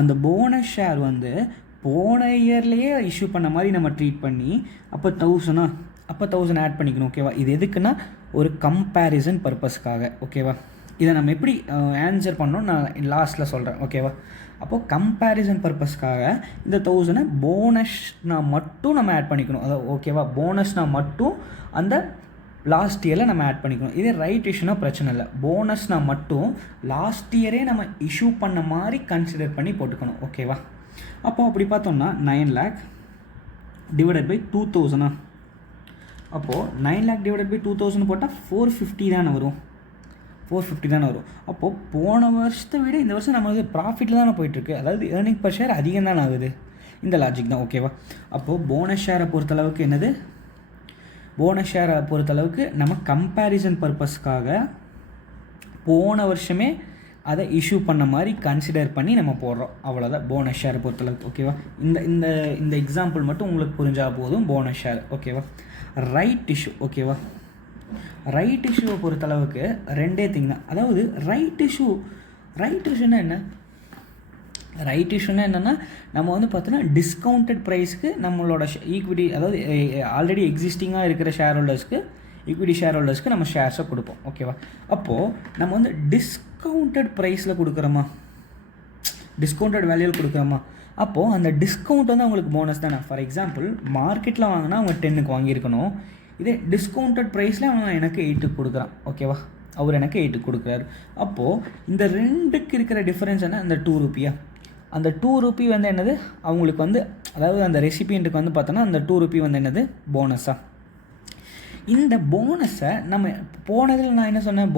அந்த போனஸ் ஷேர் வந்து போன இயர்லேயே இஷ்யூ பண்ண மாதிரி நம்ம ட்ரீட் பண்ணி அப்போ 1000 ஆட் பண்ணிக்கணும். ஓகேவா, இது எதுக்குன்னா ஒரு கம்பேரிசன் பர்பஸ்க்காக. ஓகேவா, இதை நம்ம எப்படி ஆன்சர் பண்ணோன்னு நான் லாஸ்ட்டில் சொல்கிறேன். ஓகேவா, அப்போது கம்பேரிசன் பர்பஸ்க்காக இந்த 1000 போனஸ்னால் மட்டும் நம்ம ஆட் பண்ணிக்கணும். அதாவது ஓகேவா, போனஸ்னால் மட்டும் அந்த லாஸ்ட் இயரில் நம்ம ஆட் பண்ணிக்கணும். இதே ரைட் இஷ்யூனா பிரச்சனை இல்லை, போனஸ்னால் மட்டும் லாஸ்ட் இயரே நம்ம இஷ்யூ பண்ண மாதிரி கன்சிடர் பண்ணி போட்டுக்கணும். ஓகேவா, அப்போது அப்படி பார்த்தோம்னா 9 lakh டிவைடட் பை 2000. அப்போது 9 lakh டிவைடட் பை 2000 போட்டால் 450 தானே வரும், 450 தானே வரும். அப்போது போன வருஷத்தை விட இந்த வருஷம் நம்ம வந்து ப்ராஃபிட்டில் தானே போயிட்டுருக்கு, அதாவது ஏர்னிங் பர் ஷேர் அதிகம் தானே ஆகுது. இந்த லாஜிக் தான். ஓகேவா, அப்போது போனஸ் ஷேரை பொறுத்தளவுக்கு என்னது, போனஸ் ஷேரை பொறுத்தளவுக்கு நம்ம கம்பேரிசன் பர்பஸ்க்காக போன வருஷமே அதை இஷ்யூ பண்ண மாதிரி கன்சிடர் பண்ணி நம்ம போடுறோம், அவ்வளோதான் போனஸ் ஷேரை பொறுத்தளவுக்கு. ஓகேவா, இந்த இந்த இந்த எக்ஸாம்பிள் மட்டும் உங்களுக்கு புரிஞ்சால் போதும், போனஸ் ஷேர். ஓகேவா, ரைட் இஷ்யூ. ஓகேவா, ரைட் இஷ்யூவை பொறுத்தளவுக்கு ரெண்டே திங் தான். அதாவது ரைட் இஷ்யூன்னா என்ன, ரைட் இஷ்யூன்னா என்னென்னா, நம்ம வந்து பார்த்தோன்னா டிஸ்கவுண்டட் ப்ரைஸ்க்கு நம்மளோட ஈக்விட்டி, அதாவது ஆல்ரெடி எக்ஸிஸ்டிங்காக இருக்கிற ஷேர் ஹோல்டர்ஸ்க்கு, ஈக்விட்டி ஷேர் ஹோல்டர்ஸ்க்கு நம்ம ஷேர்ஸை கொடுப்போம். ஓகேவா, அப்போது நம்ம வந்து டிஸ்கவுண்டட் ப்ரைஸில் கொடுக்குறோமா, டிஸ்கவுண்டட் வேல்யூவில் கொடுக்குறோமா, அப்போது அந்த டிஸ்கவுண்ட் வந்து அவங்களுக்கு போனஸ் தானே. ஃபார் எக்ஸாம்பிள், மார்க்கெட்டில் வாங்கினா அவங்க 10க்கு வாங்கியிருக்கணும், இதே டிஸ்கவுண்டட் ப்ரைஸில் அவன் எனக்கு 8க்கு கொடுக்குறான். ஓகேவா, அவர் எனக்கு 8க்கு கொடுக்குறாரு. அப்போது இந்த ரெண்டுக்கு இருக்கிற டிஃப்ரென்ஸ் என்ன, அந்த 2 ரூபியா, அந்த 2 ரூபி வந்து என்னது அவங்களுக்கு வந்து, அதாவது அந்த ரெசிபியண்ட்டுக்கு வந்து பார்த்தோன்னா அந்த 2 ரூபி வந்து என்னது போனஸாக. இந்த போனஸை நம்ம போனதில் நான் என்ன சொன்னேன்,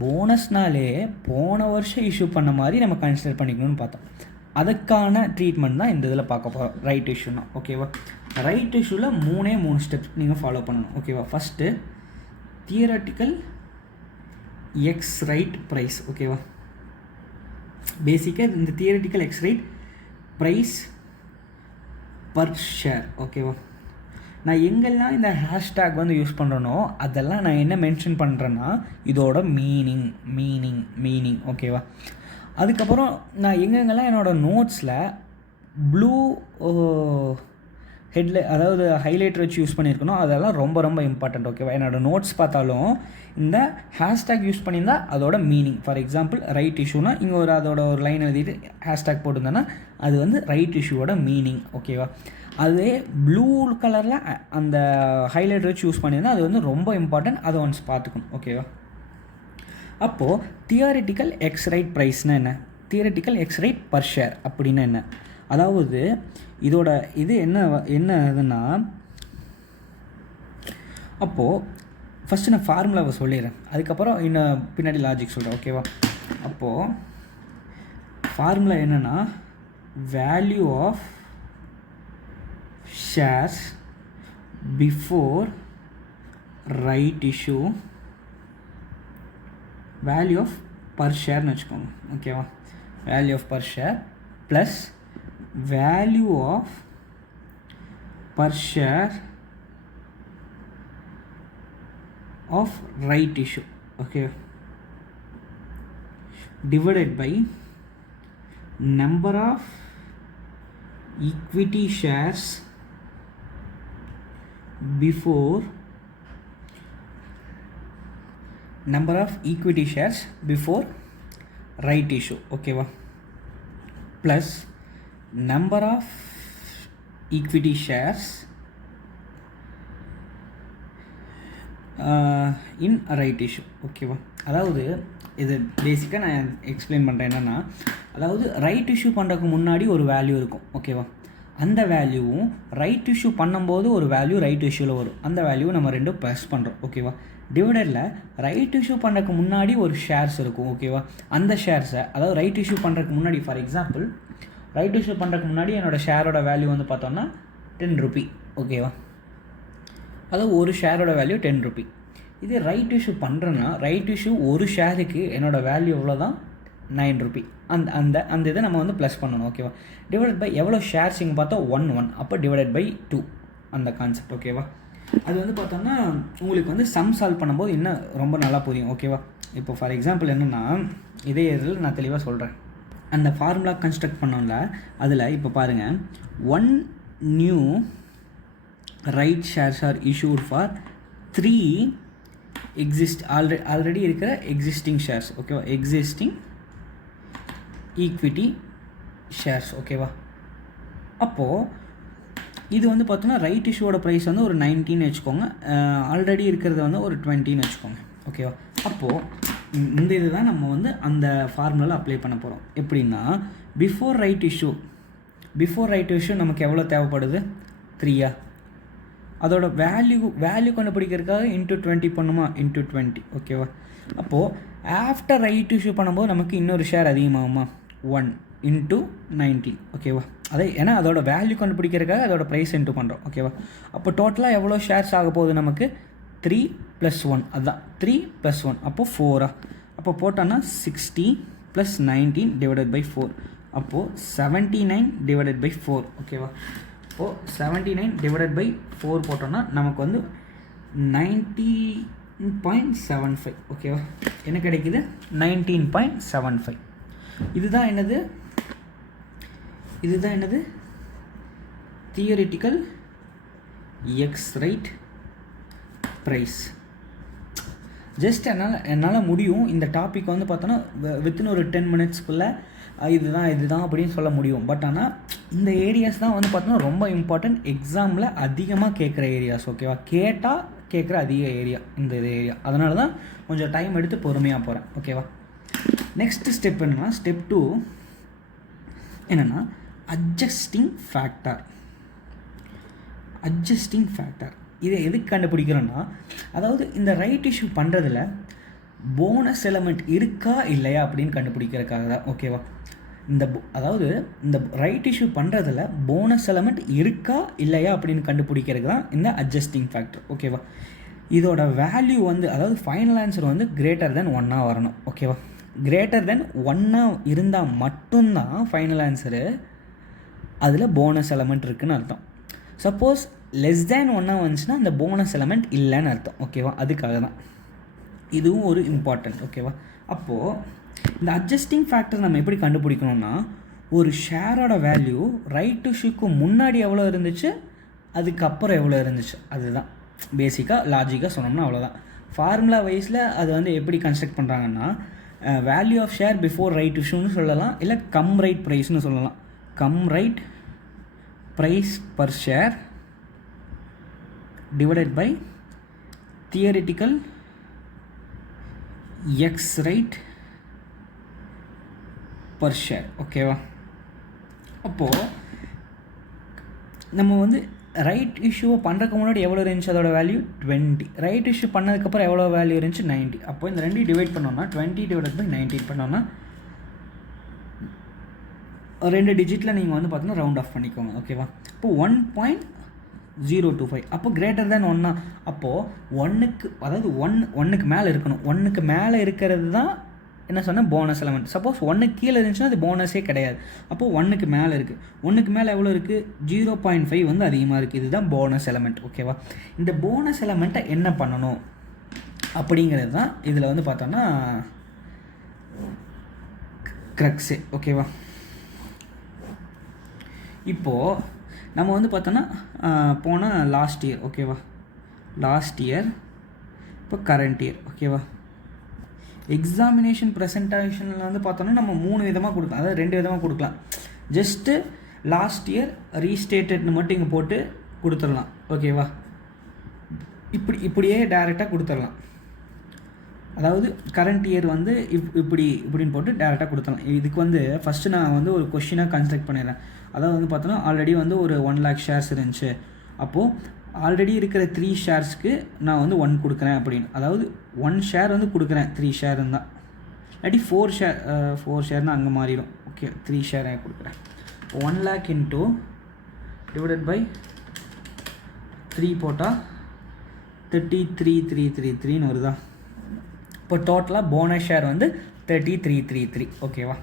போனஸ்னாலே போன வருஷம் இஷ்யூ பண்ண மாதிரி நம்ம கன்சிடர் பண்ணிக்கணும்னு பார்த்தோம். அதுக்கான ட்ரீட்மெண்ட் தான் இந்த இதில் பார்க்க போகிறோம் ரைட் இஷ்யூனா. ஓகேவா, ரைட் இஷ்யூவில் 3 ஸ்டெப்ஸ் நீங்கள் ஃபாலோ பண்ணணும். ஓகேவா, first theoretical ex right price. ஓகேவா, பேசிக்காக இந்த theoretical ex right price per share. ஓகேவா, நான் எங்கெல்லாம் இந்த ஹேஷ்டேக் வந்து யூஸ் பண்ணுறேனோ அதெல்லாம் நான் என்ன மென்ஷன் பண்ணுறேன்னா இதோட மீனிங். ஓகேவா, அதுக்கப்புறம் நான் எங்கெங்கெல்லாம் என்னோடய நோட்ஸில் ப்ளூ அதாவது ஹைலைட்டர் வச்சு யூஸ் பண்ணியிருக்கணும் அதெல்லாம் ரொம்ப ரொம்ப இம்பார்ட்டண்ட். ஓகேவா, என்னோடய நோட்ஸ் பார்த்தாலும் இந்த ஹேஷ்டேக் யூஸ் பண்ணியிருந்தால் அதோட மீனிங், ஃபார் எக்ஸாம்பிள் ரைட் இஷ்யூனா இங்கே அதோட ஒரு லைன் எழுதிட்டு ஹேஷ்டேக் போட்டிருந்தேன்னா அது வந்து ரைட் இஷ்யூவோட மீனிங். ஓகேவா, அதே ப்ளூ கலரில் அந்த ஹைலைட்டர் வச்சு யூஸ் பண்ணியிருந்தால் அது வந்து ரொம்ப இம்பார்ட்டன்ட், அதை ஒன்ஸ் பார்த்துக்கணும். ஓகேவா, அப்போது தியரிட்டிக்கல் எக்ஸ் ரைட் ப்ரைஸ்னால் என்ன, theoretical ex right per share அப்படின்னா என்ன, அதாவது இதோட இது என்ன இதுன்னா, அப்போது ஃபஸ்ட்டு நான் ஃபார்முலாவை சொல்லிடுறேன், அதுக்கப்புறம் இன்னும் பின்னாடி லாஜிக் சொல்கிறேன். ஓகேவா, அப்போது ஃபார்முலா என்னென்னா value of shares before right issue, value of per ஷேர்னு வச்சுக்கோங்க. ஓகேவா, value of per share plus value of per share of right issue. Okay, divided by number of equity shares before right issue. ஓகேவா, plus number of equity shares in right issue. ஓகேவா, அதாவது இது பேசிக்காக நான் explain பண்ணுறேன் என்னென்னா, அதாவது right issue பண்ணுறதுக்கு முன்னாடி ஒரு வேல்யூ இருக்கும். ஓகேவா, அந்த வேல்யூவும் ரைட் இஷ்யூ பண்ணும்போது ஒரு வேல்யூ ரைட் இஷ்யூவில் வரும், அந்த வேல்யூ நம்ம ரெண்டும் ப்ளஸ் பண்ணுறோம். ஓகேவா, டிவைடரில் ரைட் இஷ்யூ பண்ணுறதுக்கு முன்னாடி ஒரு ஷேர்ஸ் இருக்கும். ஓகேவா, அந்த ஷேர்ஸை அதாவது ரைட் இஷ்யூ பண்ணுறதுக்கு முன்னாடி, ஃபார் எக்ஸாம்பிள் ரைட் இஷ்யூ பண்ணுறதுக்கு முன்னாடி என்னோடய ஷேரோட வேல்யூ வந்து பார்த்தோம்னா 10 ரூபி. ஓகேவா, அதாவது ஒரு ஷேரோட வேல்யூ 10 ரூபி. இதே ரைட் இஷ்யூ பண்ணுறேன்னா ரைட் இஷ்யூ ஒரு ஷேருக்கு என்னோடய வேல்யூ எவ்வளோ தான் 9 ரூபி. அந்த இதை நம்ம வந்து ப்ளஸ் பண்ணணும். ஓகேவா, டிவைடட் பை எவ்வளோ ஷேர்ஸ் இங்கே பார்த்தா 1 அப்போ டிவைடட் பை 2 அந்த கான்செப்ட். ஓகேவா, அது வந்து பார்த்தோம்னா உங்களுக்கு வந்து சம் சால்வ் பண்ணும்போது இன்னும் ரொம்ப நல்லா புரியும். ஓகேவா, இப்போ ஃபார் எக்ஸாம்பிள் என்னென்னா இதே இதில் நான் தெளிவாக சொல்கிறேன், அந்த ஃபார்முலா கன்ஸ்ட்ரக்ட் பண்ணோம்ல அதில் இப்போ பாருங்கள், 1 new right shares are issued for 3 already இருக்கிற எக்ஸிஸ்டிங் ஷேர்ஸ். ஓகேவா, எக்ஸிஸ்டிங் ஈக்விட்டி ஷேர்ஸ். ஓகேவா, அப்போது இது வந்து பார்த்தோன்னா ரைட் இஷ்யூவோட ப்ரைஸ் வந்து ஒரு 19 வச்சுக்கோங்க, ஆல்ரெடி இருக்கிறது வந்து ஒரு 20 வச்சுக்கோங்க. ஓகேவா, அப்போது இந்த இது தான் நம்ம வந்து அந்த ஃபார்முலாவில் அப்ளை பண்ண போகிறோம். எப்படின்னா பிஃபோர் ரைட் இஷ்யூ நமக்கு எவ்வளோ தேவைப்படுது, 3. அதோட வேல்யூ கண்டுபிடிக்கிறதுக்காக இன்ட்டு 20 பண்ணுமா, இன்ட்டு 20. ஓகேவா, அப்போது ஆஃப்டர் ரைட் இஷ்யூ பண்ணும்போது நமக்கு இன்னொரு ஷேர் அதிகமாகுமா, 1 இன்ட்டு 19. ஓகேவா, அதே ஏன்னா அதோட வேல்யூ கண்டுபிடிக்கிறதுக்காக அதோட ப்ரைஸ் இன்ட்டு பண்ணுறோம். ஓகேவா, அப்போ டோட்டலாக எவ்வளோ ஷேர்ஸ் ஆக போகுது நமக்கு 3 + 1, அதுதான் 3 + 1 அப்போது 4. அப்போ போட்டோன்னா 60 + 19 டிவைடட் பை 4, அப்போது 79 டிவைடட் பை 4. ஓகேவா, அப்போது 79 டிவைடட் பை 4 போட்டோன்னா நமக்கு வந்து 19.75. ஓகேவா, என்ன கிடைக்குது, 19.75. இதுதான் என்னது theoretical ex right price. Just என்னால் முடியும் இந்த டாபிக் வந்து பார்த்தோன்னா வித்தின் ஒரு 10 மினிட்ஸ்க்குள்ளே இதுதான் அப்படின்னு சொல்ல முடியும். பட் ஆனால் இந்த ஏரியாஸ் தான் வந்து பார்த்தோன்னா ரொம்ப இம்பார்ட்டன்ட், எக்ஸாமில் அதிகமாக கேட்குற ஏரியாஸ். ஓகேவா, கேட்குற அதிக ஏரியா இந்த ஏரியா, அதனால தான் கொஞ்சம் டைம் எடுத்து பொறுமையாக போகிறேன். ஓகேவா, நெக்ஸ்ட் ஸ்டெப் என்னென்னா, ஸ்டெப் 2 என்னென்னா அட்ஜஸ்டிங் ஃபேக்டர். இதை எதுக்கு கண்டுபிடிக்கிறோன்னா, அதாவது இந்த ரைட் இஷ்யூ பண்ணுறதுல போனஸ் எலமெண்ட் இருக்கா இல்லையா அப்படின்னு கண்டுபிடிக்கிறதுக்காக தான். ஓகேவா, அதாவது இந்த ரைட் இஷ்யூ பண்ணுறதுல போனஸ் எலமெண்ட் இருக்கா இல்லையா அப்படின்னு கண்டுபிடிக்கிறது தான் இந்த அட்ஜஸ்டிங் ஃபேக்டர். ஓகேவா? இதோட வேல்யூ வந்து அதாவது ஃபைனல் ஆன்சர் வந்து கிரேட்டர் தென் 1 வரணும். ஓகேவா? கிரேட்டர் தென் 1 இருந்தால் மட்டும்தான் ஃபைனல் ஆன்சரு, அதில் போனஸ் எலமெண்ட் இருக்குதுன்னு அர்த்தம். சப்போஸ் லெஸ் தேன் 1 வந்துச்சுன்னா அந்த போனஸ் எலமெண்ட் இல்லைன்னு அர்த்தம். ஓகேவா? அதுக்காக தான் இதுவும் ஒரு இம்பார்ட்டன்ட். ஓகேவா? அப்போது இந்த அட்ஜஸ்டிங் ஃபேக்டர் நம்ம எப்படி கண்டுபிடிக்கணும்னா, ஒரு ஷேரோட வேல்யூ ரைட் இஷ்யூக்கு முன்னாடி எவ்வளோ இருந்துச்சு, அதுக்கப்புறம் எவ்வளோ இருந்துச்சு, அதுதான் பேசிக்காக லாஜிக்காக சொன்னோம்னா அவ்வளோதான். ஃபார்முலா வைஸில் அது வந்து எப்படி கன்ஸ்ட்ரக்ட் பண்ணுறாங்கன்னா, value of share before right இஷ்யூன்னு சொல்லலாம், இல்லை கம் ரைட் ப்ரைஸ்னு சொல்லலாம். Cum right price per share divided by theoretical ex right per share. ஓகேவா? அப்போது நம்ம வந்து ரைட் இஷ்யூவை பண்ணுறதுக்கு முன்னாடி எவ்வளோ இருந்துச்சு அதோட வேல்யூ 20, ரைட் இஷ்யூ பண்ணதுக்கப்புறம் எவ்வளோ வேல்யூ இருந்துச்சு 90. அப்போ இந்த 2 டிவைட் பண்ணோம்னா 20 டிவைட் பை 19 பண்ணோம்னா 2 டிஜிட்டில் நீங்கள் வந்து பார்த்தீங்கன்னா ரவுண்ட் ஆஃப் பண்ணிக்கோங்க. ஓகேவா? இப்போ 1.025 அப்போ கிரேட்டர் தேன் 1. அப்போது 1க்கு அதாவது 1க்கு மேலே இருக்கணும். 1க்கு மேலே இருக்கிறது தான் என்ன சொன்னால் போனஸ் எலமெண்ட். சப்போஸ் 1க்கு கீழே இருந்துச்சுன்னா அது போனஸே கிடையாது. அப்போது 1க்கு மேலே இருக்குது. 1க்கு மேலே எவ்வளோ இருக்குது? 0.5 வந்து அதிகமாக இருக்குது. இதுதான் போனஸ் எலமெண்ட். ஓகேவா? இந்த போனஸ் எலமெண்ட்டை என்ன பண்ணணும் அப்படிங்கிறது தான் இதில் வந்து பார்த்தோன்னா க்ரக்ஸே. ஓகேவா? இப்போது நம்ம வந்து பார்த்தோன்னா போன லாஸ்ட் இயர். ஓகேவா? லாஸ்ட் இயர், இப்போ கரண்ட் இயர். ஓகேவா? எக்ஸாமினேஷன் ப்ரெசன்டேஷனில் வந்து பார்த்தோன்னா நம்ம 3 விதமாக கொடுக்கலாம், அதாவது 2 விதமாக கொடுக்கலாம். ஜஸ்ட்டு லாஸ்ட் இயர் ரீஸ்டேட்டட்னு மட்டும் இங்கே போட்டு கொடுத்துடலாம். ஓகேவா? இப்படியே டைரெக்டாக கொடுத்துடலாம். அதாவது கரண்ட் இயர் வந்து இப்படின்னு போட்டு டேரெக்டாக கொடுத்துடலாம். இதுக்கு வந்து ஃபஸ்ட்டு நான் வந்து ஒரு கொஷினாக கன்ஸ்ட்ரக்ட் பண்ணிடுறேன். அதாவது வந்து பார்த்தோன்னா ஆல்ரெடி வந்து ஒரு 1 lakh ஷேர்ஸ் இருந்துச்சு. அப்போது ஆல்ரெடி இருக்கிற 3 ஷேர்ஸ்க்கு நான் வந்து 1 கொடுக்குறேன் அப்படின்னு, அதாவது 1 ஷேர் வந்து கொடுக்குறேன் 3 ஷேர் இருந்தால், இல்லாட்டி 4 ஷேர்னால் அங்கே மாறிடும். ஓகே, 3 ஷேர் கொடுக்குறேன். 1 lakh இன்ட்டு டிவைடட் பை 3 போட்டால் 33,333 வருதா? இப்போ டோட்டலாக போனஸ் ஷேர் வந்து 33,333. ஓகேவா?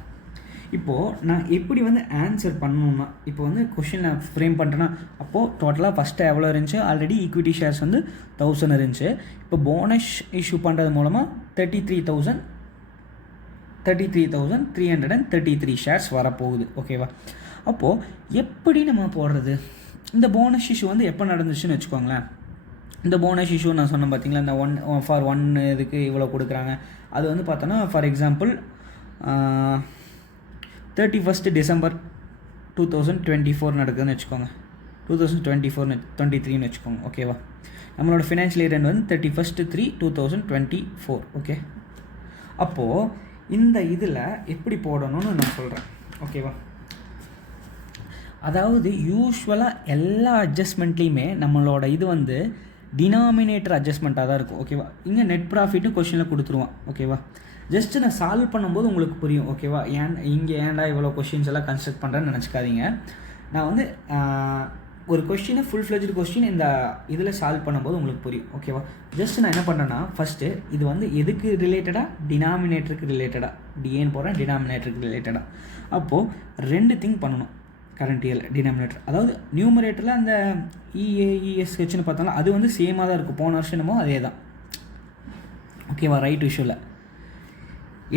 இப்போது நான் எப்படி வந்து ஆன்சர் பண்ணணும்னா, இப்போ வந்து கொஷினில் ஃப்ரேம் பண்ணுறேன்னா, அப்போது டோட்டலாக ஃபஸ்ட்டு எவ்வளோ இருந்துச்சு, ஆல்ரெடி ஈக்விட்டி ஷேர்ஸ் வந்து 1000 இருந்துச்சு. இப்போ போனஸ் இஷ்யூ பண்ணுறது மூலமாக 33,333 ஷேர்ஸ் வரப்போகுது. ஓகேவா? அப்போது எப்படி நம்ம போடுறது? இந்த போனஸ் இஷ்யூ வந்து எப்போ நடந்துச்சுன்னு வச்சுக்கோங்களேன். இந்த போனஸ் இஷ்யூ நான் சொன்னேன் பார்த்தீங்களா, இந்த 1 இதுக்கு இவ்வளோ கொடுக்குறாங்க. அது வந்து பார்த்தோன்னா ஃபார் எக்ஸாம்பிள் 31st December 2024 நடக்குதுன்னு வச்சுக்கோங்க, 2023ன்னு வச்சுக்கோங்க. ஓகேவா? நம்மளோட ஃபினான்ஷியல் இயர் எண்ட் வந்து 31st 3 2024. ஓகே, அப்போது இந்த இதில் எப்படி போடணும்னு நான் சொல்கிறேன். ஓகேவா? அதாவது யூஸ்வலாக எல்லா அட்ஜஸ்ட்மெண்ட்லேயுமே நம்மளோட இது வந்து டினாமினேட்டர் அட்ஜஸ்ட்மெண்ட்டாக தான் இருக்கும். ஓகேவா? இங்கே நெட் ப்ராஃபிட்டும் கொஷினில் கொடுத்துருவான். ஓகேவா? ஜஸ்ட்டு நான் சால்வ் பண்ணும்போது உங்களுக்கு புரியும். ஓகேவா? ஏன்டா இவ்வளோ கொஷின்ஸ் எல்லாம் கன்ஸ்ட்ரக்ட் பண்ணுறேன்னு நினச்சிக்காதீங்க. நான் வந்து ஒரு கொஷினை ஃபுல் ஃப்ளெஜ்டு கொஸ்டின் இந்த இதில் சால்வ் பண்ணும்போது உங்களுக்கு புரியும். ஓகேவா? ஜஸ்ட் நான் என்ன பண்ணுறேன்னா, ஃபஸ்ட்டு இது வந்து எதுக்கு ரிலேட்டடாக, டினாமினேட்டருக்கு ரிலேட்டடாக, டிஏன்னு போகிறேன், டினாமினேட்டருக்கு ரிலேட்டடாக. அப்போது 2 திங் பண்ணணும் கரண்ட் இயரில். டினாமினேட்டர் அதாவது நியூமரேட்டரில் அந்த EAESHன்னு பார்த்தாலும் அது வந்து சேமாக தான் இருக்கும். போன வருஷம் என்னமோ அதே தான். ஓகேவா? ரைட் இஷ்யூவில்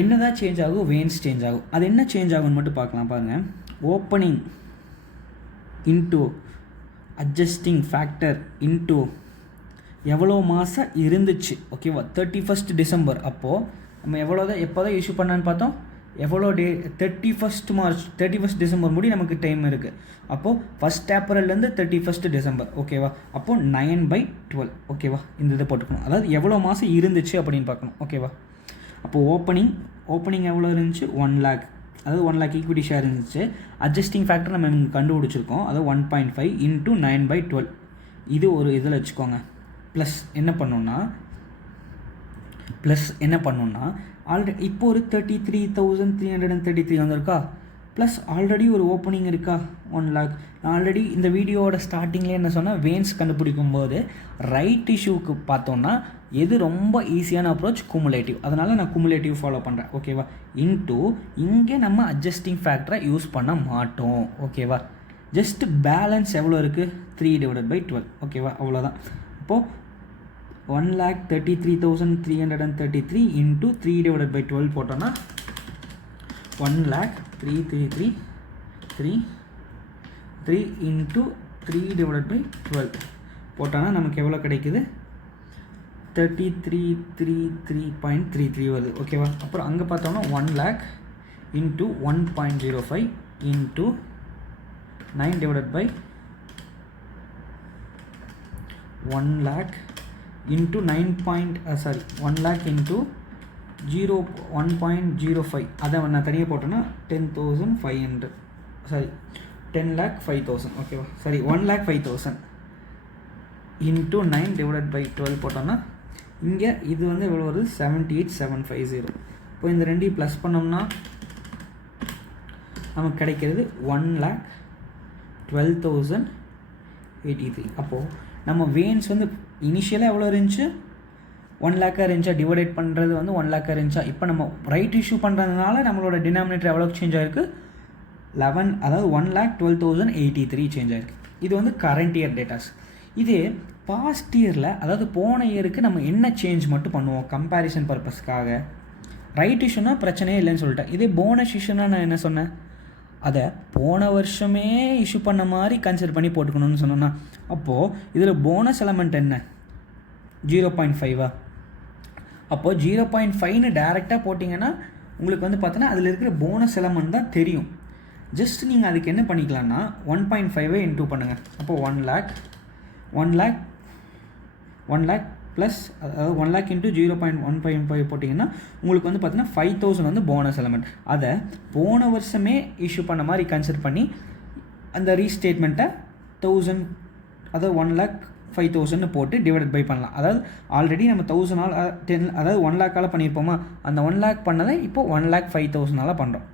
என்ன தான் சேஞ்ச் ஆகும்? வேன்ஸ் சேஞ்ச் ஆகும். அது என்ன சேஞ்ச் ஆகும்னு மட்டும் பார்க்கலாம். பாருங்கள், opening into adjusting factor into எவ்வளோ மாதம் இருந்துச்சு. ஓகேவா? 31st December. அப்போது நம்ம எப்போ தான் இஷ்யூ பண்ணான்னு பார்த்தோம், எவ்வளோ டே, 31st March, 31st December முடி நமக்கு டைம் இருக்குது. அப்போது 1st Aprilலேருந்து 31st December. ஓகேவா? அப்போது 9/12. ஓகேவா? இந்த இதை போட்டுக்கணும். அதாவது எவ்வளோ மாதம் இருந்துச்சு அப்படின்னு பார்க்கணும். ஓகேவா? அப்போது ஓப்பனிங் எவ்வளோ இருந்துச்சு? 1 lakh. அதாவது 1 lakh ஈக்விட்டி ஷேர் இருந்துச்சு. அட்ஜஸ்டிங் ஃபேக்டர் நம்ம இங்கே கண்டுபிடிச்சிருக்கோம். அதாவது 1.5 × 9/12. இது ஒரு இதில் வச்சுக்கோங்க. ப்ளஸ் என்ன பண்ணணுன்னா ஆல்ரெடி இப்போ ஒரு 33,333 வந்திருக்கா. ப்ளஸ் ஆல்ரெடி ஒரு ஓப்பனிங் இருக்கா 1 lakh. நான் ஆல்ரெடி இந்த வீடியோவோட ஸ்டார்டிங்லேயே என்ன சொன்னால் வேன்ஸ் கண்டுபிடிக்கும் போது ரைட் இஷ்யூக்கு பார்த்தோன்னா எது ரொம்ப ஈஸியான அப்ரோச் குமுலேட்டிவ். அதனால் நான் குமுலேட்டிவ் ஃபாலோ பண்ணுறேன் ஓகேவா. இன்ட்டு இங்கே நம்ம அட்ஜஸ்டிங் ஃபேக்டரை யூஸ் பண்ண மாட்டோம் ஓகேவா. ஜஸ்ட் பேலன்ஸ் எவ்வளோ இருக்குது 3/12 ஓகேவா, அவ்வளோதான். இப்போது 1,33,333 இன்ட்டு 3/12 போட்டோன்னா 1,03,333 இன்ட்டு 3/12 போட்டோன்னா நமக்கு எவ்வளோ கிடைக்குது 3333.33 வருது ஓகேவா. அப்புறம் அங்கே பார்த்தோம்னா 1 lakh into 1.05 into 9/1 lakh into 1 lakh into 1.05 அதை நான் தனியாக போட்டோன்னா 10,500 சாரி 10,05,000 ஓகேவா. சாரி 1,05,000 இன்ட்டு 9/12 போட்டோன்னா இங்கே இது வந்து எவ்வளோ வருது 78,750. இப்போ இந்த ரெண்டையும் ப்ளஸ் பண்ணோம்னா நமக்கு கிடைக்கிறது 1,12,083. அப்போது நம்ம வேன்ஸ் வந்து இனிஷியலாக எவ்வளோ இருந்துச்சு 1 lakh இருந்துச்சா, டிவைடேட் பண்ணுறது வந்து 1 lakh இருந்துச்சா. இப்போ நம்ம ரைட் இஷ்யூ பண்ணுறதுனால நம்மளோட டினாமினேட்டர் எவ்வளோ சேஞ்ச் ஆகிருக்கு 11, அதாவது 1,12,083 சேஞ்ச் ஆகிருக்கு. இது வந்து கரண்ட் இயர் டேட்டாஸ். இதே பாஸ்ட் இயரில், அதாவது போன இயருக்கு நம்ம என்ன சேஞ்ச் மட்டும் பண்ணுவோம் கம்பேரிசன் பர்பஸ்க்காக. ரைட் இஷ்யூனா பிரச்சனையே இல்லைன்னு சொல்லிட்டேன். இதே போனஸ் இஷ்யூனா நான் என்ன சொன்னேன், அதை போன வருஷமே இஷ்யூ பண்ண மாதிரி கன்சிடர் பண்ணி போட்டுக்கணும்னு சொன்னோன்னா, அப்போது இதில் போனஸ் எலமெண்ட் என்ன 0.5. அப்போது 0.5ன்னு டேரெக்டாக போட்டிங்கன்னா உங்களுக்கு வந்து பார்த்தோன்னா அதில் இருக்கிற போனஸ் எலமெண்ட் தான் தெரியும். ஜஸ்ட் நீங்கள் அதுக்கு என்ன பண்ணிக்கலாம்னா 1.5 இன்டூ பண்ணுங்கள். அப்போது 1 lakh ப்ளஸ், அதாவது 1 lakh இன்ட்டு 0.155 போட்டிங்கன்னா உங்களுக்கு வந்து பார்த்தீங்கன்னா 5,000 வந்து போனஸ் எலமெண்ட். அதை போன வருஷமே இஷ்யூ பண்ண மாதிரி கன்சிடர் பண்ணி அந்த ரீஸ்டேட்மெண்ட்டை 1000, அதாவது 1,05,000 போட்டு டிவைட் பை பண்ணலாம். அதாவது ஆல்ரெடி நம்ம 1000 அதாவது 1 lakh பண்ணியிருப்போமா, அந்த 1 lakh பண்ணதை இப்போ 1,05,000 பண்ணுறோம்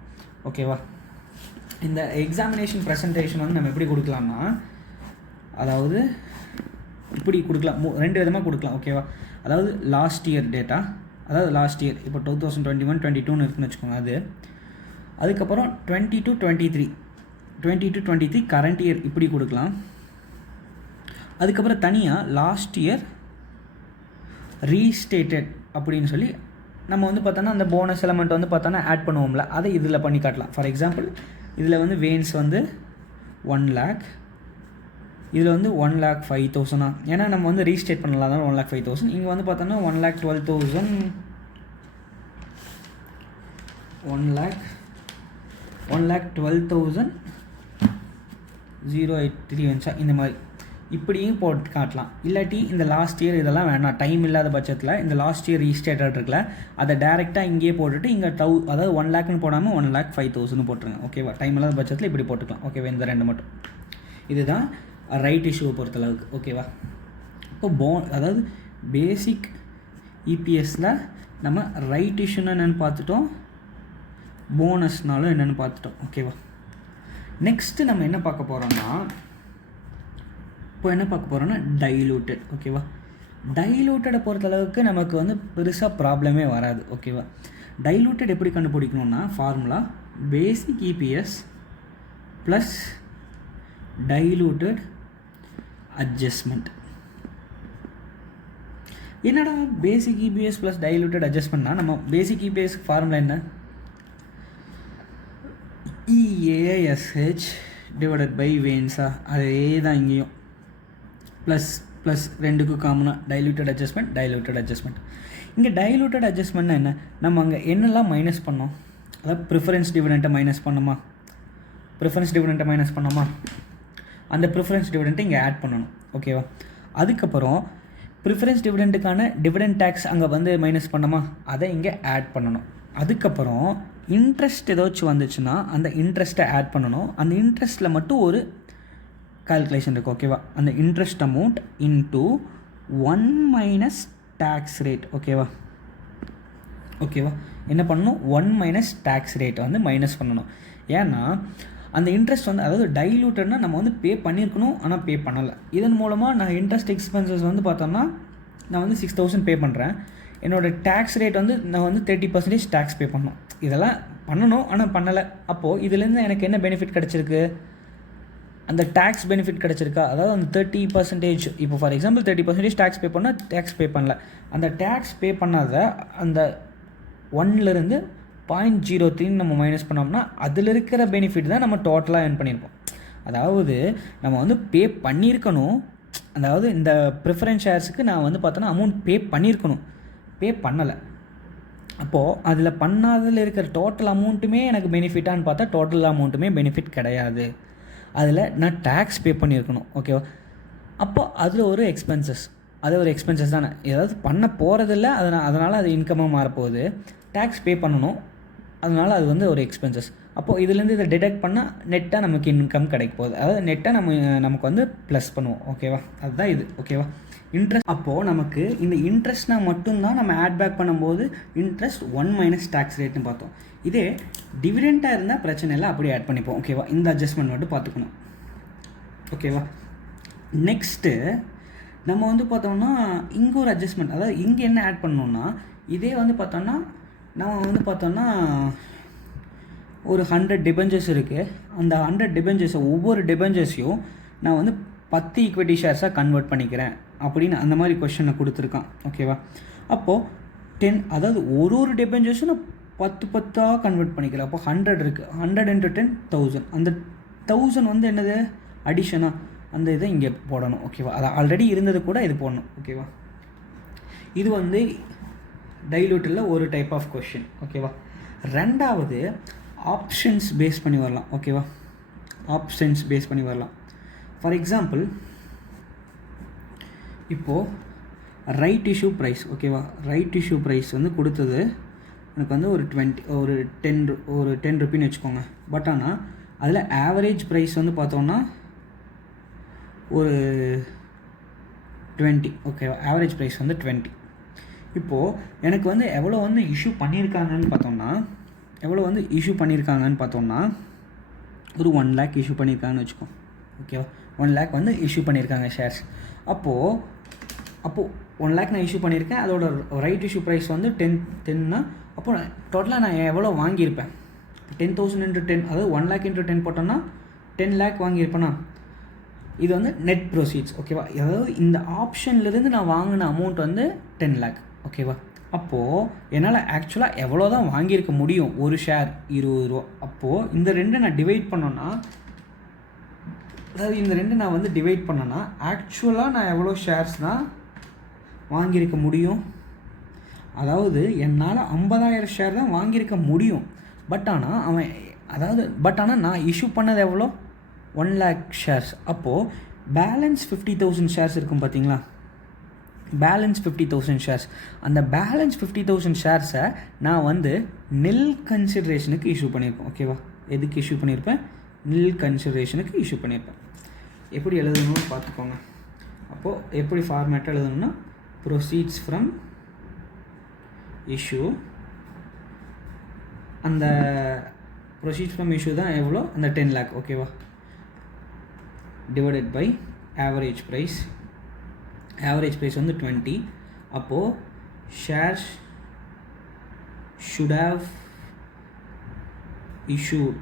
ஓகேவா. இந்த எக்ஸாமினேஷன் ப்ரெசன்டேஷன் வந்து நம்ம எப்படி கொடுக்கலாம்னா, அதாவது இப்படி கொடுக்கலாம், 2 விதமாக கொடுக்கலாம் ஓகேவா. அதாவது லாஸ்ட் இயர் டேட்டா, அதாவது லாஸ்ட் இயர் இப்போ 2021-22 இருக்குன்னு வச்சுக்கோங்க. அதுக்கப்புறம் 2022-23 கரண்ட் இயர் இப்படி கொடுக்கலாம். அதுக்கப்புறம் தனியாக லாஸ்ட் இயர் ரீஸ்டேட்டட் அப்படின்னு சொல்லி நம்ம வந்து பார்த்தோன்னா அந்த போனஸ் எலமெண்ட் வந்து பார்த்தோன்னா ஆட் பண்ணுவோம்ல, அதை இதில் பண்ணி காட்டலாம். ஃபார் எக்ஸாம்பிள் இதில் வந்து வேன்ஸ் வந்து 1 lakh, இதில் வந்து 1,05,000. ஏன்னா நம்ம வந்து ரீஸ்டேட் பண்ணலாம், தான் 1,05,000. இங்கே வந்து பார்த்தோன்னா 1,12,000 1,12,083 வந்துச்சா. இந்த மாதிரி இப்படியும் போட்டு காட்டலாம். இல்லாட்டி இந்த லாஸ்ட் இயர் இதெல்லாம் வேணாம், டைம் இல்லாத பட்சத்தில் இந்த லாஸ்ட் இயர் ரீஸ்டேட்டட் இருக்குல்ல, அதை டேரெக்டாக இங்கேயே போட்டுட்டு இங்கே அதாவது 1 lakhன்னு போடாமல் 1,05,000 போட்டுருங்க ஓகேவா. டைம் இல்லாத பட்சத்தில் இப்படி போட்டுக்கலாம் ஓகேவா. இந்த 2 மட்டும். இதுதான் ரைட் இஷ்யூவை பொறுத்தளவுக்கு ஓகேவா. இப்போ அதாவது பேசிக் இபிஎஸ்சில் நம்ம ரைட் இஷ்யூன்னு என்னென்னு பார்த்துட்டோம், போனஸ்னாலும் என்னென்னு பார்த்துட்டோம் ஓகேவா. நெக்ஸ்ட்டு நம்ம என்ன பார்க்க போகிறோம்னா, டைலூட்டட் ஓகேவா. டைலூட்டடை பொறுத்தளவுக்கு நமக்கு வந்து பெருசாக ப்ராப்ளமே வராது ஓகேவா. டைலூட்டட் எப்படி கண்டுபிடிக்கணும்னா, ஃபார்முலா பேசிக் இபிஎஸ் ப்ளஸ் டைலூட்டட் அட்ஜஸ்ட்மெண்ட். என்னடா பேசிக் இபிஎஸ் ப்ளஸ் டைலூட்டட் அட்ஜஸ்ட்மெண்ட்னா, நம்ம பேசிக் இபிஎஸ் ஃபார்முலா என்ன, EASH டிவைடட் பை வேன்ஸா, அதே தான் இங்கேயும் ப்ளஸ் 2க்கும் காமனாக டைலூட்டட் அட்ஜஸ்ட்மெண்ட். இங்கே டைலூட்டட் அட்ஜஸ்ட்மெண்ட்னா என்ன, நம்ம அங்கே என்னெல்லாம் மைனஸ் பண்ணோம், அதாவது ப்ரிஃபரன்ஸ் டிவிடெண்ட்டை மைனஸ் பண்ணோமா, அந்த ப்ரிஃபரன்ஸ் டிவிடெண்ட்டை இங்கே ஆட் பண்ணணும் ஓகேவா. அதுக்கப்புறம் ப்ரிஃபரன்ஸ் டிவிடெண்ட்டுக்கான டிவிடெண்ட் டேக்ஸ் அங்கே வந்து மைனஸ் பண்ணோமா, அதை இங்கே ஆட் பண்ணணும். அதுக்கப்புறம் இன்ட்ரெஸ்ட் ஏதாச்சும் வந்துச்சுன்னா அந்த இன்ட்ரெஸ்ட்டை ஆட் பண்ணணும். அந்த இன்ட்ரெஸ்ட்டில் மட்டும் ஒரு கால்குலேஷன் இருக்குது ஓகேவா. அந்த interest amount into 1 minus tax rate ஓகேவா. என்ன பண்ணணும், 1 மைனஸ் டேக்ஸ் ரேட் வந்து மைனஸ் பண்ணணும். ஏன்னா அந்த இன்ட்ரெஸ்ட் வந்து அதாவது டைலூட்டட்னா நம்ம வந்து பே பண்ணியிருக்கணும், ஆனால் பே பண்ணலை. இதன் மூலமாக நான் இன்ட்ரெஸ்ட் எக்ஸ்பென்சஸ் வந்து பார்த்தோம்னா நான் வந்து 6,000 பே பண்ணுறேன். என்னோடய டேக்ஸ் ரேட் வந்து நான் வந்து 30% டேக்ஸ் பே பண்ணணும். இதெல்லாம் பண்ணணும், ஆனால் பண்ணலை. அப்போது இதுலேருந்து எனக்கு என்ன பெனிஃபிட் கிடச்சிருக்கு? அந்த டேக்ஸ் பெனிஃபிட் கிடச்சிருக்கா? அதாவது அந்த 30%, இப்போ ஃபார் எக்ஸாம்பிள் 30% டேக்ஸ் பே பண்ணால் டேக்ஸ் பே பண்ணல. அந்த டேக்ஸ் பே பண்ணாத அந்த 1லேருந்து 0.03 நம்ம மைனஸ் பண்ணோம்னா அதில் இருக்கிற பெனிஃபிட் தான் நம்ம டோட்டலாக ஏர்ன் பண்ணியிருப்போம். அதாவது நம்ம வந்து பே பண்ணியிருக்கணும், அதாவது இந்த ப்ரிஃபரன்ஸ் ஷேர்ஸுக்கு நான் வந்து பார்த்தோன்னா அமௌண்ட் பே பண்ணியிருக்கணும், பே பண்ணலை. அப்போது அதில் பண்ணாதில் இருக்கிற டோட்டல் அமௌண்ட்டுமே எனக்கு பெனிஃபிட்டான்னு பார்த்தா டோட்டல் அமௌண்ட்டுமே பெனிஃபிட் கிடையாது. அதில் நான் டேக்ஸ் பே பண்ணியிருக்கணும். ஓகேவா? அப்போது அதில் ஒரு எக்ஸ்பென்சஸ், அது ஒரு எக்ஸ்பென்சஸ் தானே. ஏதாவது பண்ண போகிறதில்ல, அதனால் அது இன்கமாக மாறப்போகுது. டேக்ஸ் பே பண்ணணும், அதனால் அது வந்து ஒரு எக்ஸ்பென்சஸ். அப்போது இதுலேருந்து இதை டிடெக்ட் பண்ணால் நெட்டாக நமக்கு இன்கம் கிடைக்க போகுது. அதாவது நெட்டாக நமக்கு வந்து ப்ளஸ் பண்ணுவோம். ஓகேவா? அதுதான் இது. ஓகேவா? இன்ட்ரெஸ்ட். அப்போது நமக்கு இந்த இன்ட்ரெஸ்ட்னா மட்டும்தான் நம்ம ஆட் பேக் பண்ணும்போது இன்ட்ரெஸ்ட் 1 - டேக்ஸ் ரேட்னு பார்த்தோம். இதே டிவிடெண்ட்டாக இருந்தால் பிரச்சனை இல்லை, அப்படியே ஆட் பண்ணிப்போம். ஓகேவா? இந்த அட்ஜஸ்ட்மெண்ட் மட்டும் பார்த்துக்கணும். ஓகேவா? நெக்ஸ்ட்டு நம்ம வந்து பார்த்தோம்னா இங்கே ஒரு அட்ஜஸ்ட்மெண்ட், அதாவது இங்கே என்ன ஆட் பண்ணோம்னா இதே வந்து பார்த்தோம்னா நம்ம வந்து பார்த்தோம்னா ஒரு 100 டிபெஞ்சர்ஸ் இருக்குது. அந்த 100 டிபெஞ்சர்ஸை ஒவ்வொரு டிபெஞ்சர்ஸையும் நான் வந்து 10 ஈக்விட்டி ஷேர்ஸாக கன்வெர்ட் பண்ணிக்கிறேன் அப்படின்னு அந்த மாதிரி கொஷனை கொடுத்துருக்கான். ஓகேவா? அப்போது 10, அதாவது ஒரு டிபெஞ்சர்ஸும் நான் 10 கன்வெர்ட் பண்ணிக்கிறேன். அப்போ 100 இருக்குது. 100 × 10 1000. அந்த 1000 வந்து என்னது? அடிஷனாக அந்த இதை இங்கே போடணும். ஓகேவா? அது ஆல்ரெடி இருந்தது கூட இது போடணும். ஓகேவா? இது வந்து டைலூட்டில் ஒரு டைப் ஆஃப் கொஷின். ஓகேவா? ரெண்டாவது ஆப்ஷன்ஸ் பேஸ் பண்ணி வரலாம். ஓகேவா? ஆப்ஷன்ஸ் பேஸ் பண்ணி வரலாம். ஃபார் எக்ஸாம்பிள் இப்போது ரைட் இஷ்யூ ப்ரைஸ். ஓகேவா? ரைட் இஷ்யூ ப்ரைஸ் வந்து கொடுத்தது எனக்கு வந்து ஒரு 10 ருப்பின்னு வச்சுக்கோங்க. பட் ஆனால் அதில் ஆவரேஜ் ப்ரைஸ் வந்து பார்த்தோன்னா ஒரு 20. ஓகேவா? ஆவரேஜ் ப்ரைஸ் வந்து 20. இப்போது எனக்கு வந்து எவ்வளோ வந்து இஷ்யூ பண்ணியிருக்காங்கன்னு பார்த்தோம்னா ஒரு 1 lakh இஷ்யூ பண்ணியிருக்காங்கன்னு வச்சுக்கோம். ஓகேவா? 1 lakh வந்து இஷ்யூ பண்ணியிருக்காங்க ஷேர்ஸ். அப்போது 1 lakh நான் இஷ்யூ பண்ணியிருக்கேன். அதோட ரைட் இஷ்யூ ப்ரைஸ் வந்து 10னா அப்போது டோட்டலாக நான் எவ்வளோ வாங்கியிருப்பேன்? 10,000 × 10, அதாவது 1 lakh × 10 போட்டோன்னா 10 lakh வாங்கியிருப்பேனா? இது வந்து நெட் ப்ரொசீட்ஸ். ஓகேவா? அதாவது இந்த ஆப்ஷன்லேருந்து நான் வாங்கின அமௌண்ட் வந்து 10 lakh. ஓகேவா? அப்போது என்னால் ஆக்சுவலாக எவ்வளோ தான் வாங்கியிருக்க முடியும்? ஒரு ஷேர் 20 ரூபா. அப்போது இந்த ரெண்டை நான் டிவைட் பண்ணோன்னா, அதாவது இந்த ரெண்டு நான் வந்து டிவைட் பண்ணேன்னா ஆக்சுவலாக நான் எவ்வளோ ஷேர்ஸ் தான் வாங்கியிருக்க முடியும்? அதாவது என்னால் 50,000 ஷேர் தான் வாங்கியிருக்க முடியும். பட் ஆனால் நான் இஷ்யூ பண்ணது எவ்வளோ? 1 lakh ஷேர்ஸ். அப்போது பேலன்ஸ் 50,000 ஷேர்ஸ் இருக்கும் பார்த்தீங்களா? Balance 50,000 shares. அந்த பேலன்ஸ் 50,000 ஷேர்ஸை நான் வந்து நில் கன்சிடரேஷனுக்கு இஷ்யூ பண்ணியிருப்பேன். ஓகேவா? எதுக்கு இஷ்யூ பண்ணியிருப்பேன்? நில் கன்சிடரேஷனுக்கு இஷ்யூ பண்ணியிருப்பேன். எப்படி எழுதணும்னு பார்த்துக்கோங்க. அப்போது எப்படி ஃபார்மேட்டாக எழுதணும்னா ப்ரொசீட்ஸ் ஃப்ரம் இஷ்யூ, அந்த ப்ரொசீட்ஸ் ஃப்ரம் இஷ்யூ தான் எவ்வளோ? அந்த 10 lakh. ஓகேவா? Divided by average price. Average price வந்து 20. அப்போது ஷேர்ஸ் ஷுட் ஹேவ் இஷ்யூட்,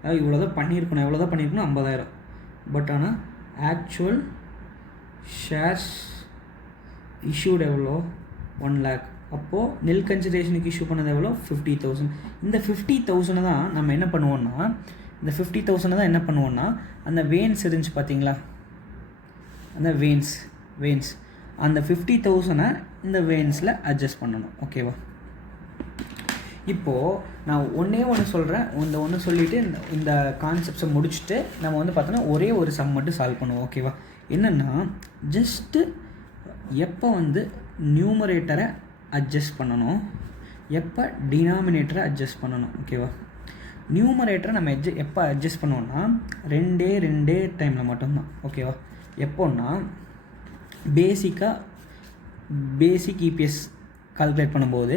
அதாவது இவ்வளோ தான் பண்ணியிருக்கணும். எவ்வளோ தான் பண்ணியிருக்கணும்? 50,000. பட் ஆனால் ஆக்சுவல் ஷேர்ஸ் இஷ்யூட் எவ்வளோ? 1 lakh. அப்போது நில் கன்சிடரேஷனுக்கு இஷ்யூ பண்ணது எவ்வளோ? 50,000. இந்த 50,000 தான் நம்ம என்ன பண்ணுவோம்னா அந்த வேன்ஸ் இருந்துச்சு பார்த்தீங்களா? அந்த வேன்ஸ் அந்த 50,000 இந்த வேன்ஸில் அட்ஜஸ்ட் பண்ணணும். ஓகேவா? இப்போது நான் ஒன்று சொல்கிறேன். ஒன்று சொல்லிவிட்டு இந்த கான்செப்ட்ஸை முடிச்சுட்டு நம்ம வந்து பார்த்தோன்னா ஒரே ஒரு சம் மட்டும் சால்வ் பண்ணுவோம். ஓகேவா? என்னென்னா ஜஸ்ட்டு எப்போ வந்து நியூமரேட்டரை அட்ஜஸ்ட் பண்ணணும், எப்போ டினாமினேட்டரை அட்ஜஸ்ட் பண்ணணும். ஓகேவா? நியூமரேட்டரை நம்ம எப்போ அட்ஜஸ்ட் பண்ணுவோன்னா ரெண்டே டைமில் மட்டும்தான். ஓகேவா? எப்போன்னா பேசிக் இபிஎஸ் கால்குலேட் பண்ணும்போது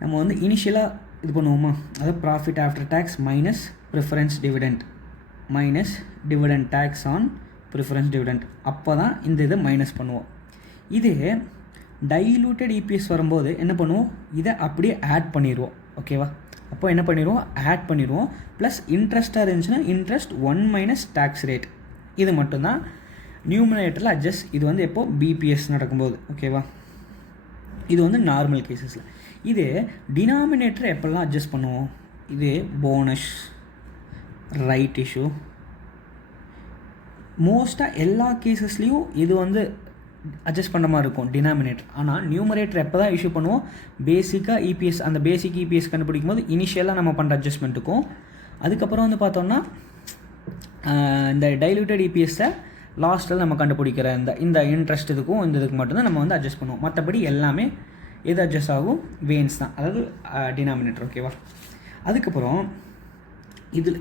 நம்ம வந்து இனிஷியலாக இது பண்ணுவோமா, அதாவது profit after tax minus preference dividend minus dividend tax on preference dividend. அப்போ தான் இந்த இதை மைனஸ் பண்ணுவோம். இதே டைலூட்டட் இபிஎஸ் வரும்போது என்ன பண்ணுவோம், இதை அப்படியே ஆட் பண்ணிடுவோம். ஓகேவா, அப்போ என்ன பண்ணிடுவோம், ஆட் பண்ணிடுவோம். ப்ளஸ் இன்ட்ரெஸ்ட்டாக இருந்துச்சுன்னா இன்ட்ரெஸ்ட் 1 மைனஸ் டேக்ஸ் ரேட். இது மட்டும்தான் நியூமரேட்டரில் அட்ஜஸ்ட். இது வந்து எப்போ பிபிஎஸ் நடக்கும்போது. ஓகேவா, இது வந்து நார்மல் கேசஸில். இது டினாமினேட்டர் எப்போல்லாம் அட்ஜஸ்ட் பண்ணுவோம், இது போனஸ், ரைட் இஷ்யூ, மோஸ்ட்டாக எல்லா கேசஸ்லேயும் இது வந்து அட்ஜஸ்ட் பண்ணுற மாதிரி இருக்கும் டினாமினேட்டர். ஆனால் நியூமரேட்டர் எப்போ தான் இஷ்யூ பண்ணுவோம், பேசிக்காக இபிஎஸ், அந்த பேசிக் இபிஎஸ் கண்டுபிடிக்கும் போது இனிஷியலாக நம்ம பண்ணுற அட்ஜஸ்ட்மெண்ட்டுக்கும், அதுக்கப்புறம் வந்து பார்த்தோம்னா இந்த டைலூட்டட் இபிஎஸ்ஸை லாஸ்ட்டில் நம்ம கண்டுபிடிக்கிற இந்த இன்ட்ரெஸ்ட் இதுக்கும் இந்த இதுக்கு மட்டும்தான் நம்ம வந்து அட்ஜஸ்ட் பண்ணுவோம். மற்றபடி எல்லாமே எது அட்ஜஸ்ட் ஆகும், வேன்ஸ் தான், அதாவது டினாமினேட்டர். ஓகேவா, அதுக்கப்புறம்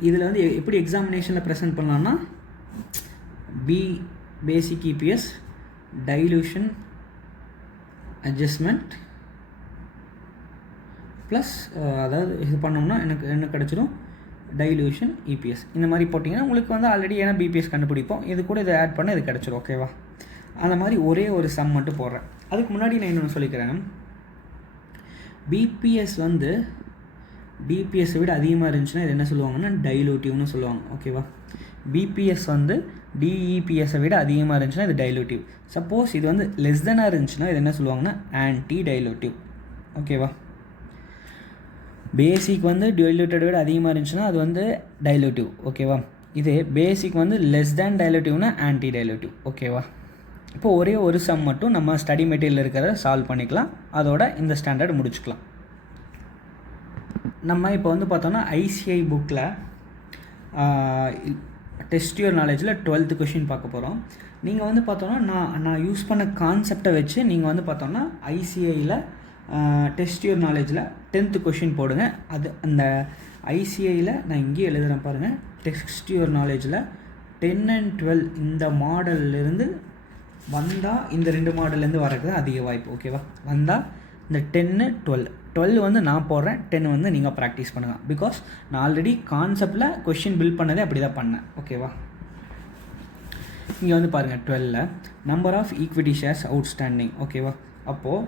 இதில் வந்து எப்படி எக்ஸாமினேஷனில் ப்ரெசென்ட் பண்ணலாம்னா பேசிக் இபிஎஸ் டைலூஷன் அட்ஜஸ்ட்மெண்ட் ப்ளஸ் அதாவது இது பண்ணோம்னா என்ன கிடச்சிடும், டைலூஷன் இபிஎஸ். இந்த மாதிரி போட்டிங்கன்னா உங்களுக்கு வந்து ஆல்ரெடி ஏன்னா பிபிஎஸ் கண்டுபிடிப்போம், இது கூட இதை ஆட் பண்ண இது கிடச்சிரும். ஓகேவா, அந்த மாதிரி ஒரே ஒரு சம் மட்டும் போடுறேன். அதுக்கு முன்னாடி நான் இன்னொன்று சொல்லிக்கிறேன், பிபிஎஸ் வந்து டிபிஎஸ்ஸை விட அதிகமாக இருந்துச்சுன்னா இது என்ன சொல்லுவாங்கன்னா டைலூட்டிவ்னு சொல்லுவாங்க. ஓகேவா, பிபிஎஸ் வந்து டிஇபிஎஸ்ஸை விட அதிகமாக இருந்துச்சுன்னா இது டைலூட்டிவ். சப்போஸ் இது வந்து லெஸ் தெனாக இருந்துச்சுன்னா இது என்ன சொல்லுவாங்கன்னா ஆன்டி டைலூட்டிவ். ஓகேவா, பேசிக் வந்து டைலூட்டட் விட அதிகமாக இருந்துச்சுன்னா அது வந்து டைலூட்டிவ். ஓகேவா, இது பேசிக் வந்து லெஸ் தேன் டைலூட்டிவ்னா ஆன்டி டைலூட்டிவ். ஓகேவா, இப்போ ஒரே ஒரு சம் மட்டும் நம்ம ஸ்டடி மெட்டீரியல் இருக்கிறத சால்வ் பண்ணிக்கலாம், அதோட இந்த ஸ்டாண்டர்ட் முடிச்சுக்கலாம். நம்ம இப்போ வந்து பார்த்தோன்னா ஐசிஐ புக்கில் டெஸ்ட் யுவர் நாலேஜில் 12th கொஷின் பார்க்க போகிறோம். நீங்கள் வந்து பார்த்தோன்னா நான் யூஸ் பண்ண கான்செப்டை வச்சு நீங்கள் வந்து பார்த்தோன்னா ஐசிஐயில் டெஸ்ட் யுவர் நாலேஜில் 10th கொஷின் போடுங்க. அது அந்த ஐசிஐயில் நான் இங்கேயே எழுதுகிறேன் பாருங்கள், டெஸ்ட் யுவர் நாலேஜில் 10 and 12 இந்த மாடல்லேருந்து வந்தால் இந்த 2 மாடல்லேருந்து வரது அதிக வாய்ப்பு. ஓகேவா, வந்தால் இந்த 10 12 வந்து நான் போடுறேன், 10 வந்து நீங்கள் ப்ராக்டிஸ் பண்ணுங்கள். பிகாஸ் நான் ஆல்ரெடி கான்செப்டில் கொஷின் பில்ட் பண்ணதே அப்படி தான் பண்ணேன். ஓகேவா, இங்கே வந்து பாருங்கள் 12 number of equity shares outstanding. ஓகேவா, அப்போது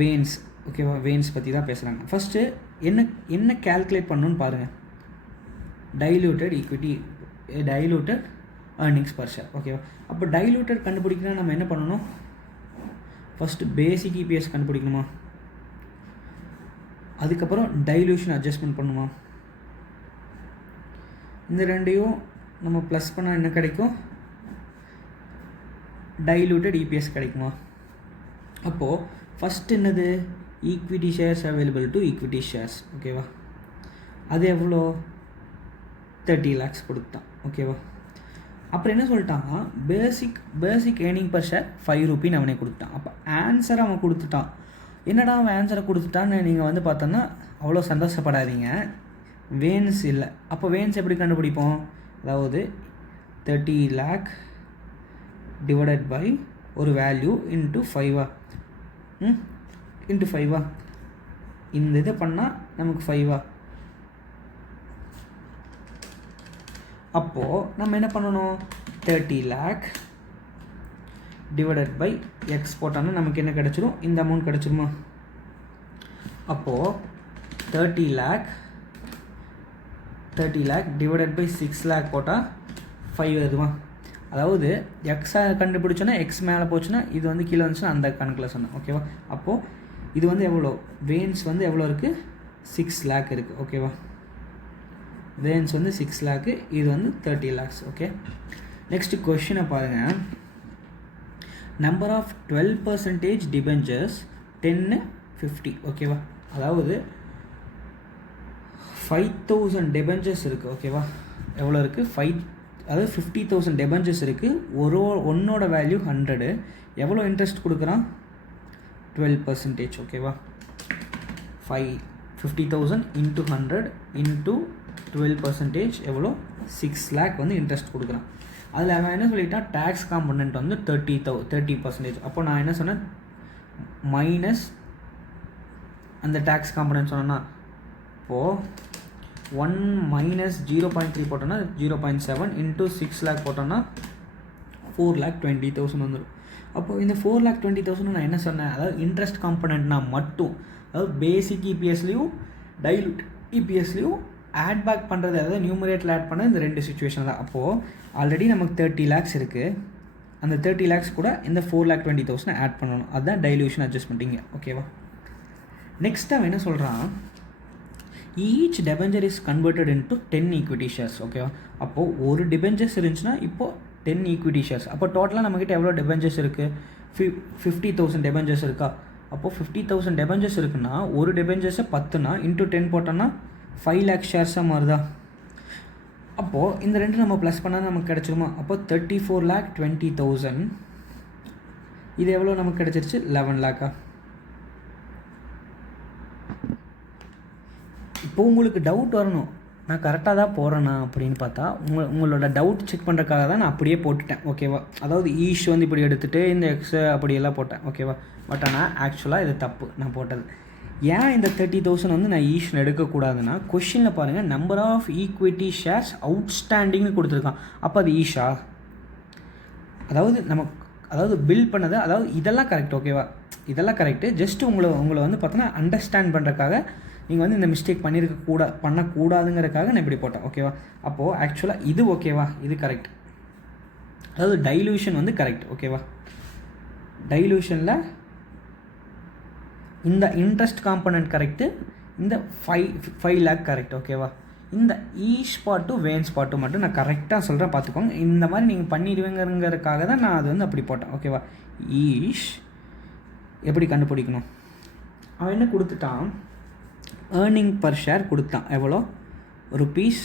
வேன்ஸ். ஓகேவா, வேன்ஸ் பற்றி தான் பேசுகிறாங்க. ஃபஸ்ட்டு என்ன கேல்குலேட் பண்ணணுன்னு பாருங்கள், diluted equity, diluted earnings per share. ஓகேவா, அப்போ டைலூட்டட் கண்டுபிடிக்கணும்னா நம்ம என்ன பண்ணணும், ஃபஸ்ட்டு பேசிக் இபிஎஸ் கண்டுபிடிக்கணுமா, அதுக்கப்புறம் டைலூஷன் அட்ஜஸ்ட்மெண்ட் பண்ணுமா, இந்த ரெண்டையும் நம்ம ப்ளஸ் பண்ணால் என்ன கிடைக்கும், டைலூட்டட் இபிஎஸ் கிடைக்குமா. அப்போது ஃபஸ்ட்டு என்னது, equity shares available to equity shares. ஓகேவா, அது எவ்வளோ, 30 lakhs கொடுத்தான். ஓகேவா, அப்புறம் என்ன சொல்லிட்டாங்க, பேசிக் ஏர்னிங் பர் ஷேர் 5 rupee அவனே கொடுத்துட்டான். அப்போ ஆன்சரை அவன் கொடுத்துட்டான். என்னடா அவன் ஆன்சரை கொடுத்துட்டான்னு நீங்கள் வந்து பார்த்தோன்னா அவ்வளோ சந்தோஷப்படாதீங்க, வேன்ஸ் இல்லை. அப்போ வேன்ஸ் எப்படி கண்டுபிடிப்போம், அதாவது 30 lakh டிவைடட் பை ஒரு வேல்யூ இன்ட்டு 5 இன்ட்டு 5 இந்த இதை பண்ணால் நமக்கு 5. அப்போது நம்ம என்ன பண்ணணும், 30 lakh டிவைடட் பை எக்ஸ் போட்டோன்னா நமக்கு என்ன கிடச்சிரும், இந்த அமௌண்ட் கிடச்சிருமா. அப்போது 30 lakh டிவைடட் பை 6 lakh போட்டால் 5 வருமா. அதாவது எக்ஸை கண்டுபிடிச்சோன்னா எக்ஸ் மேலே போச்சுன்னா இது வந்து கீழே வந்துச்சுன்னா அந்த கணக்கில் சொன்னேன். ஓகேவா, அப்போது இது வந்து எவ்வளோ, வேன்ஸ் வந்து எவ்வளோ இருக்குது, 6 lakh இருக்குது. ஓகேவா, வேன்ஸ் வந்து 6 lakh, இது வந்து 30 lakhs. ஓகே, நெக்ஸ்ட்டு கொஷினை பாருங்கள், நம்பர் ஆஃப் 12% டிபெஞ்சர்ஸ் 10 50. ஓகேவா, அதாவது 5000 டிபெஞ்சர்ஸ் இருக்குது. ஓகேவா, எவ்வளோ இருக்குது, அதாவது 50,000 டிபெஞ்சர்ஸ் இருக்குது. ஒன்னோட வேல்யூ 100. எவ்வளோ இன்ட்ரெஸ்ட் கொடுக்குறான், 12%. ஓகேவா, 50,000 இன்ட்டு 100 இன்ட்டு 12% எவ்வளோ, 6 lakh வந்து இன்ட்ரெஸ்ட் கொடுக்குறான். அதில் அவன் என்ன சொல்லிட்டான், டேக்ஸ் காம்பனண்ட் வந்து 30%. அப்போ நான் என்ன சொன்னேன், மைனஸ் அந்த டேக்ஸ் காம்பனண்ட் சொன்னேன்னா அப்போது 1 மைனஸ் 0.3 போட்டோன்னா 0.7 இன்ட்டு 6 லேக் போட்டோன்னா 4,20,000 வந்துடும். அப்போது இந்த 4,20,000 நான் என்ன சொன்னேன், அதாவது இன்ட்ரெஸ்ட் காம்பனண்ட்னா மட்டும், அதாவது பேசிக் இபிஎஸ்லையும் டைலூட் இபிஎஸ்லையும் ஆட் பேக் பண்ணுறது, அதாவது நியூமரேட்டில் ஆட் பண்ண இந்த 2 சுச்சுவேஷன் தான். அப்போது ஆல்ரெடி நமக்கு 30 lakhs இருக்குது, அந்த 30 lakhs கூட இந்த 4,20,000 ஆட் பண்ணணும். அதுதான் டைல்யூஷன் அட்ஜஸ்ட்மெண்ட்டிங்க. ஓகேவா? நெக்ஸ்ட் அவன் என்ன சொல்கிறான், each debenture is converted into 10 equity shares. ஓகேவா? அப்போது ஒரு டிபெஞ்சர்ஸ் இருந்துச்சுன்னா இப்போது 10 ஈக்விட்டி ஷேர்ஸ். அப்போ டோட்டலாக நம்மக்கிட்ட எவ்வளோ டெபெஞ்சர்ஸ் இருக்குது, 50,000 டெபெஞ்சர்ஸ் இருக்கா? அப்போது 50,000 டெபெஞ்சர்ஸ் இருக்குன்னா ஒரு டெபெஞ்சர்ஸை 10னா இன்ட்டு 10 போட்டோன்னா 5 lakh ஷேர்ஸாக மாறுதா? அப்போது இந்த ரெண்டு நம்ம ப்ளஸ் பண்ணால் நமக்கு கிடச்சிருமா? அப்போ 34,20,000 இது எவ்வளோ நமக்கு கிடச்சிருச்சு? 11 lakhா? இப்போ உங்களுக்கு டவுட் வரணும், நான் கரெக்டாக தான் போடுறேண்ணா அப்படின்னு பார்த்தா, உங்களோட டவுட் செக் பண்ணுறதுக்காக தான் நான் அப்படியே போட்டுட்டேன். ஓகேவா? அதாவது ஈஷ் வந்து இப்படி எடுத்துகிட்டு இந்த எக்ஸு அப்படியெல்லாம் போட்டேன். ஓகேவா? பட் ஆனால் ஆக்சுவலாக இது தப்பு நான் போட்டது. ஏன் இந்த 30,000 வந்து நான் ஈஷ்னு எடுக்கக்கூடாதுன்னா, கொஷினில் பாருங்கள் நம்பர் ஆஃப் ஈக்விட்டி ஷேர்ஸ் அவுட்ஸ்டாண்டிங்னு கொடுத்துருக்கான். அப்போ அது ஈஷா? அதாவது பில் பண்ணது, அதாவது இதெல்லாம் கரெக்ட். ஓகேவா? இதெல்லாம் கரெக்டு. ஜஸ்ட்டு உங்களை வந்து பார்த்தோன்னா அண்டர்ஸ்டாண்ட் பண்ணுறதுக்காக நீங்கள் வந்து இந்த மிஸ்டேக் பண்ணக்கூடாதுங்கிறதுக்காக நான் இப்படி போட்டேன். ஓகேவா? அப்போது ஆக்சுவலாக இது ஓகேவா, இது கரெக்ட். அதாவது டைலூஷன் வந்து கரெக்ட். ஓகேவா? டைலூஷனில் இந்த இன்ட்ரெஸ்ட் காம்பனண்ட் கரெக்டு, இந்த 5 lakh கரெக்ட். ஓகேவா? இந்த ஈஷ் பாட்டும் வேன்ஸ் பாட்டும் மட்டும் நான் கரெக்டாக சொல்கிறேன், பார்த்துக்கோங்க. இந்த மாதிரி நீங்கள் பண்ணிடுவேங்கிறதுக்காக தான் நான் அது வந்து அப்படி போட்டேன். ஓகேவா? ஈஷ் எப்படி கண்டுபிடிக்கணும், அவன் என்ன கொடுத்துட்டான், ஏர்னிங் பர் ஷேர் கொடுத்தான். எவ்வளோ? ₹5.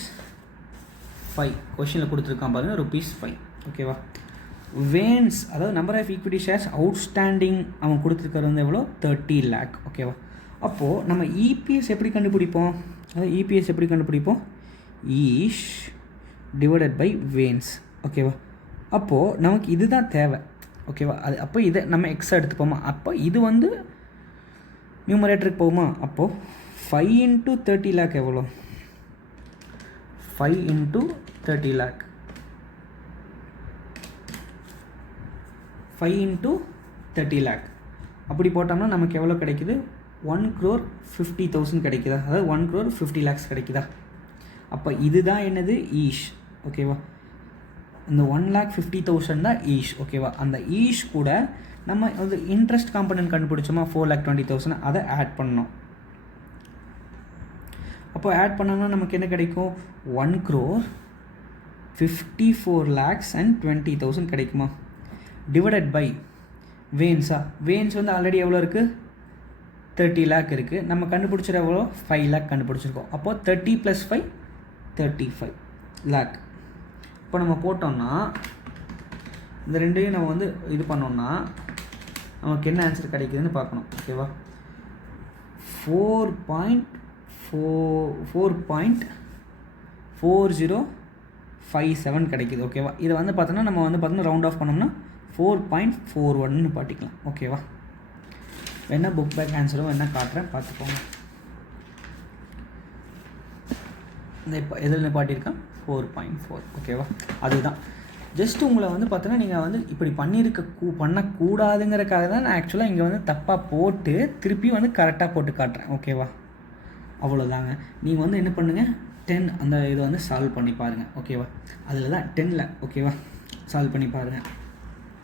கொஷினில் கொடுத்துருக்கான் பாருங்கள், ₹5. ஓகேவா? வேன்ஸ் அதாவது number of equity shares outstanding அவன் கொடுத்துருக்கிறது வந்து எவ்வளோ? 30 lakh. ஓகேவா? அப்போது நம்ம இபிஎஸ் எப்படி கண்டுபிடிப்போம், அதாவது இபிஎஸ் எப்படி கண்டுபிடிப்போம், ஈஷ் டிவைடட் பை வேன்ஸ். ஓகேவா? அப்போது நமக்கு இதுதான் தேவை. ஓகேவா? அப்போ இதை நம்ம எக்ஸா எடுத்துப்போமா? அப்போ இது வந்து நியூமரேட்டருக்கு போகுமா? அப்போது 5 into 30 lakh எவ்வளோ? 5 into 30 lakh 5 into 30 lakh அப்படி போட்டோம்னா நமக்கு எவ்வளோ கிடைக்குது? 1,50,000 கிடைக்குதா? அதாவது 1,50 lakhs கிடைக்குதா? அப்போ இதுதான் என்னது? ஈஷ். ஓகேவா? இந்த 1,50,000 தான் ஈஷ். ஓகேவா? அந்த ஈஷ் கூட நம்ம வந்து இன்ட்ரெஸ்ட் காம்பனன்ட் கண்டுபிடிச்சோமா 4,20,000, அதை ஆட் பண்ணோம். அப்போ ஆட் பண்ணோம்னா நமக்கு என்ன கிடைக்கும்? 1,54,20,000 கிடைக்குமா? டிவைடட் பை வேன்ஸா? வேன்ஸ் வந்து ஆல்ரெடி எவ்வளோ இருக்குது? 30 lakh இருக்குது. நம்ம கண்டுபிடிச்சிட எவ்வளோ? 5 lakh கண்டுபிடிச்சிருக்கோம். அப்போது 30 + 5 35 lakh. இப்போ நம்ம போட்டோம்னா இந்த ரெண்டையும் நம்ம வந்து இது பண்ணோம்னா நமக்கு என்ன ஆன்சர் கிடைக்குதுன்னு பார்க்கணும். ஓகேவா? 4.4057 கிடைக்குது. ஓகேவா? இதை வந்து பார்த்தோன்னா நம்ம வந்து பார்த்தோன்னா ரவுண்ட் ஆஃப் பண்ணோம்னா 4.41 பாட்டிக்கலாம். ஓகேவா? என்ன புக் பேக் ஆன்சரும் என்ன காட்டுறேன் பார்த்துக்கோங்க. இந்த இப்போ எதில் நிப்பாட்டியிருக்கேன்? 4.4. ஓகேவா? அதுதான் ஜஸ்ட் உங்களை வந்து பார்த்தோன்னா நீங்கள் வந்து இப்படி பண்ணக்கூடாதுங்கிறதுக்காக தான் நான் ஆக்சுவலாக இங்கே வந்து தப்பாக போட்டு திருப்பி வந்து கரெக்டாக போட்டு காட்டுறேன். ஓகேவா? அவ்வளோதாங்க. நீங்கள் வந்து என்ன பண்ணுங்கள், 10 அந்த இதை வந்து சால்வ் பண்ணி பாருங்கள். ஓகேவா? அதில் தான் 10ல். ஓகேவா? சால்வ் பண்ணி பாருங்கள்.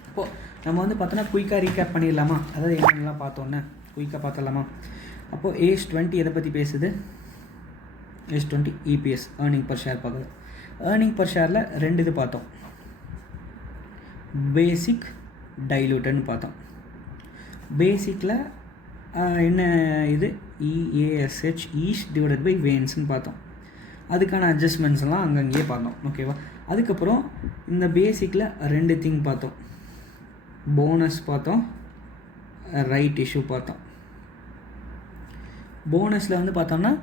இப்போது நம்ம வந்து பார்த்தோன்னா குயிக்காக ரீகேப் பண்ணிடலாமா? அதாவது என்னென்னலாம் பார்த்தோன்னே குயிக்காக பார்த்துடலாமா? அப்போது AS20 எதை பற்றி பேசுது? AS20 EPS earning per share பார்க்குது. ஏர்னிங் பர் ஷேரில் 2 இது பார்த்தோம், பேசிக் டைலூட்டட்னு பார்த்தோம். பேசிக்கில் என்ன இது? EASH ஈஷ் டிவைடட் பை வேன்ஸ்னு பார்த்தோம். அதுக்கான அட்ஜஸ்ட்மெண்ட்ஸ் எல்லாம் அங்கங்கேயே பார்த்தோம். ஓகேவா? அதுக்கப்புறம் இந்த பேசிக்கில் 2 திங் பார்த்தோம், போனஸ் பார்த்தோம், ரைட் இஷ்யூ பார்த்தோம். போனஸில் வந்து பார்த்தோம்னா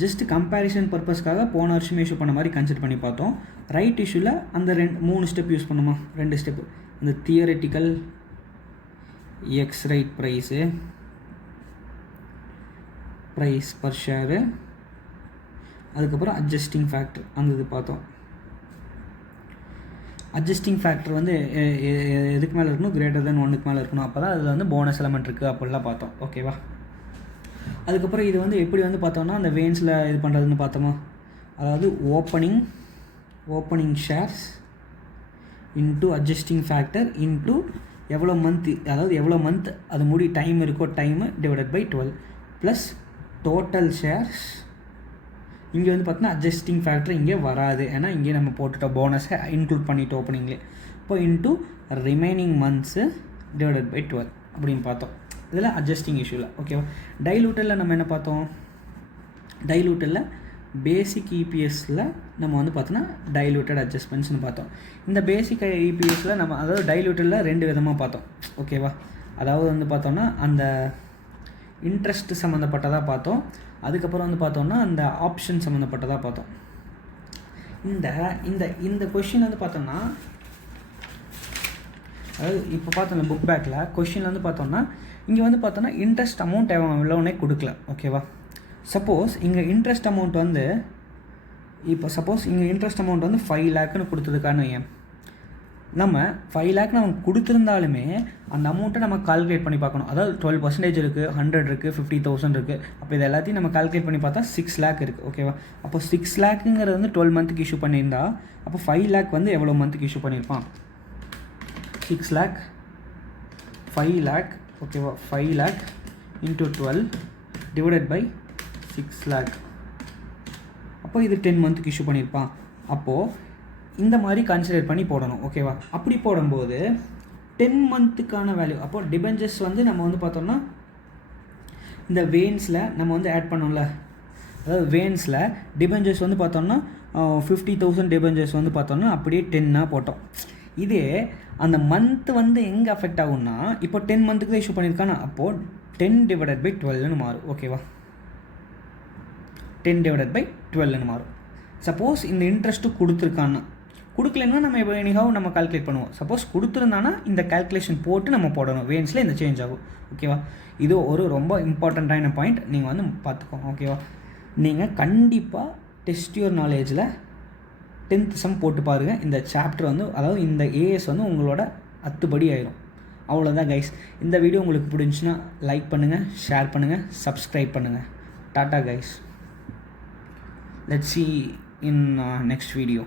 ஜஸ்ட் கம்பேரிசன் பர்பஸ்க்காக போன வருஷம் இஷ்யூ பண்ண மாதிரி கன்சிடர் பண்ணி பார்த்தோம். ரைட் இஷ்யூவில் அந்த 3 ஸ்டெப் யூஸ் பண்ணுமா? 2 ஸ்டெப்பு. இந்த theoretical ex right price per share, அதுக்கப்புறம் அட்ஜஸ்டிங் ஃபேக்டர் அந்த இது பார்த்தோம். அட்ஜஸ்டிங் ஃபேக்டர் வந்து எதுக்கு மேலே இருக்கணும், கிரேட்டர் தென் 1க்கு மேலே இருக்கணும், அப்போ தான் அதில் வந்து போனஸ் எலமெண்ட் இருக்குது அப்படிலாம் பார்த்தோம். ஓகேவா. அதுக்கப்புறம் இது வந்து எப்படி வந்து பார்த்தோம்னா அந்த வெயின்ஸில் இது பண்ணுறதுன்னு பார்த்தோமா, அதாவது opening shares into adjusting factor into எவ்வளோ மந்த், அதாவது எவ்வளோ மந்த் அது டைம் இருக்கோ time divided by 12 plus total shares. இங்கே வந்து பார்த்தோன்னா அட்ஜஸ்டிங் ஃபேக்டர் இங்கே வராது, ஏன்னா இங்கே நம்ம போட்டுட்டோம் போனஸை இன்க்ளூட் பண்ணிவிட்டு ஓப்பனிங்லேயே. இப்போ into remaining months divided by 12 அப்படின்னு பார்த்தோம். இதில் அட்ஜஸ்டிங் இஷ்யூவில். ஓகேவா. டைலூட்டரில் நம்ம என்ன பார்த்தோம், டைலூட்டரில் பேசிக் இபிஎஸ்சில் நம்ம வந்து பார்த்தோன்னா டைலூட்டட் அட்ஜஸ்ட்மெண்ட்ஸ்னு பார்த்தோம். இந்த பேசிக் இபிஎஸ்சில் நம்ம அதாவது டைலூட்டரில் 2 விதமாக பார்த்தோம். ஓகேவா. அதாவது வந்து பார்த்தோன்னா அந்த இன்ட்ரெஸ்ட் சம்மந்தப்பட்டதாக பார்த்தோம், அதுக்கப்புறம் வந்து பார்த்தோம்னா அந்த ஆப்ஷன் சம்மந்தப்பட்டதாக பார்த்தோம். இந்த இந்த இந்த கொஷின் வந்து பார்த்தோம்னா, அதாவது இப்போ பார்த்தோம் புக் பேக்கில் கொஷினில் வந்து பார்த்தோம்னா இங்கே வந்து பார்த்தோன்னா இன்ட்ரெஸ்ட் அமௌண்ட் எவ்வளோனே கொடுக்கல. ஓகேவா. சப்போஸ் இங்கே இன்ட்ரெஸ்ட் அமௌண்ட் வந்து இங்கே 5 லேக்குன்னு கொடுத்ததுக்கான ஏன் நம்ம 5 லேக்னு அவங்க கொடுத்துருந்தாலுமே அந்த அமௌண்ட்டை நம்ம கால்குலேட் பண்ணி பார்க்கணும். அதாவது 12% இருக்குது, 100 இருக்குது, 50,000 இருக்குது. அப்போ இது எல்லாத்தையும் நம்ம கால்குலேட் பண்ணி பார்த்தா 6 லேக் இருக்குது. ஓகேவா. அப்போ 6 லேக்குங்கிறது வந்து 12 மந்த்துக்கு இஷ்யூ பண்ணியிருந்தா அப்போ 5 லேக் வந்து எவ்வளோ மந்த்துக்கு இஷ்யூ பண்ணியிருப்பான், 6 லேக் 5 லேக். ஓகேவா. 5 lakh into 12 divided by 6 lakh. அப்போ இது 10 மந்த்துக்கு இஷ்யூ பண்ணியிருப்பான். அப்போது இந்த மாதிரி கன்சிடர் பண்ணி போடணும். ஓகேவா. அப்படி போடும்போது 10 மந்த்துக்கான வேல்யூ, அப்போது டிபெஞ்சர்ஸ் வந்து நம்ம வந்து பார்த்தோம்னா இந்த வெயின்ஸில் நம்ம வந்து ஆட் பண்ணோம்ல, அதாவது வெயின்ஸில் டிபெஞ்சர்ஸ் வந்து பார்த்தோம்னா 50,000 டிபெஞ்சர்ஸ் வந்து பார்த்தோம்னா அப்படியே 10 போட்டோம். இதே அந்த மந்த் வந்து எங்கே அஃபெக்ட் ஆகும்னா இப்போ 10 மந்த்துக்கு தான் இஷ்யூ பண்ணியிருக்கானா, அப்போது 10 டிவைடட் பை 12ன்னு மாறும். ஓகேவா. 10 டிவைடட் பை 12ன்னு மாறும். சப்போஸ் இந்த இன்ட்ரெஸ்ட்டு கொடுக்கலன்னா நம்ம இப்போ எனிஹாவும் நம்ம கால்குலேட் பண்ணுவோம். சப்போஸ் கொடுத்துருந்தானா இந்த கால்குலேஷன் போட்டு நம்ம போடணும், வேன்ஸில் இந்த சேஞ்ச் ஆகும். ஓகேவா. இது ஒரு ரொம்ப இம்பார்ட்டண்ட்டான பாயிண்ட், நீங்கள் வந்து பார்த்துக்கோங்க. ஓகேவா. நீங்கள் கண்டிப்பாக டெஸ்ட் யுவர் நாலேஜில் 10th சம் போட்டு பாருங்கள். இந்த சாப்டர் வந்து அதாவது இந்த ஏஎஸ் வந்து உங்களோட அத்துப்படி ஆயிரும். அவ்வளோதான் கைஸ். இந்த வீடியோ உங்களுக்கு பிடிச்சுன்னா லைக் பண்ணுங்கள், ஷேர் பண்ணுங்கள், சப்ஸ்கிரைப் பண்ணுங்கள். Tata guys. Let's see in next video.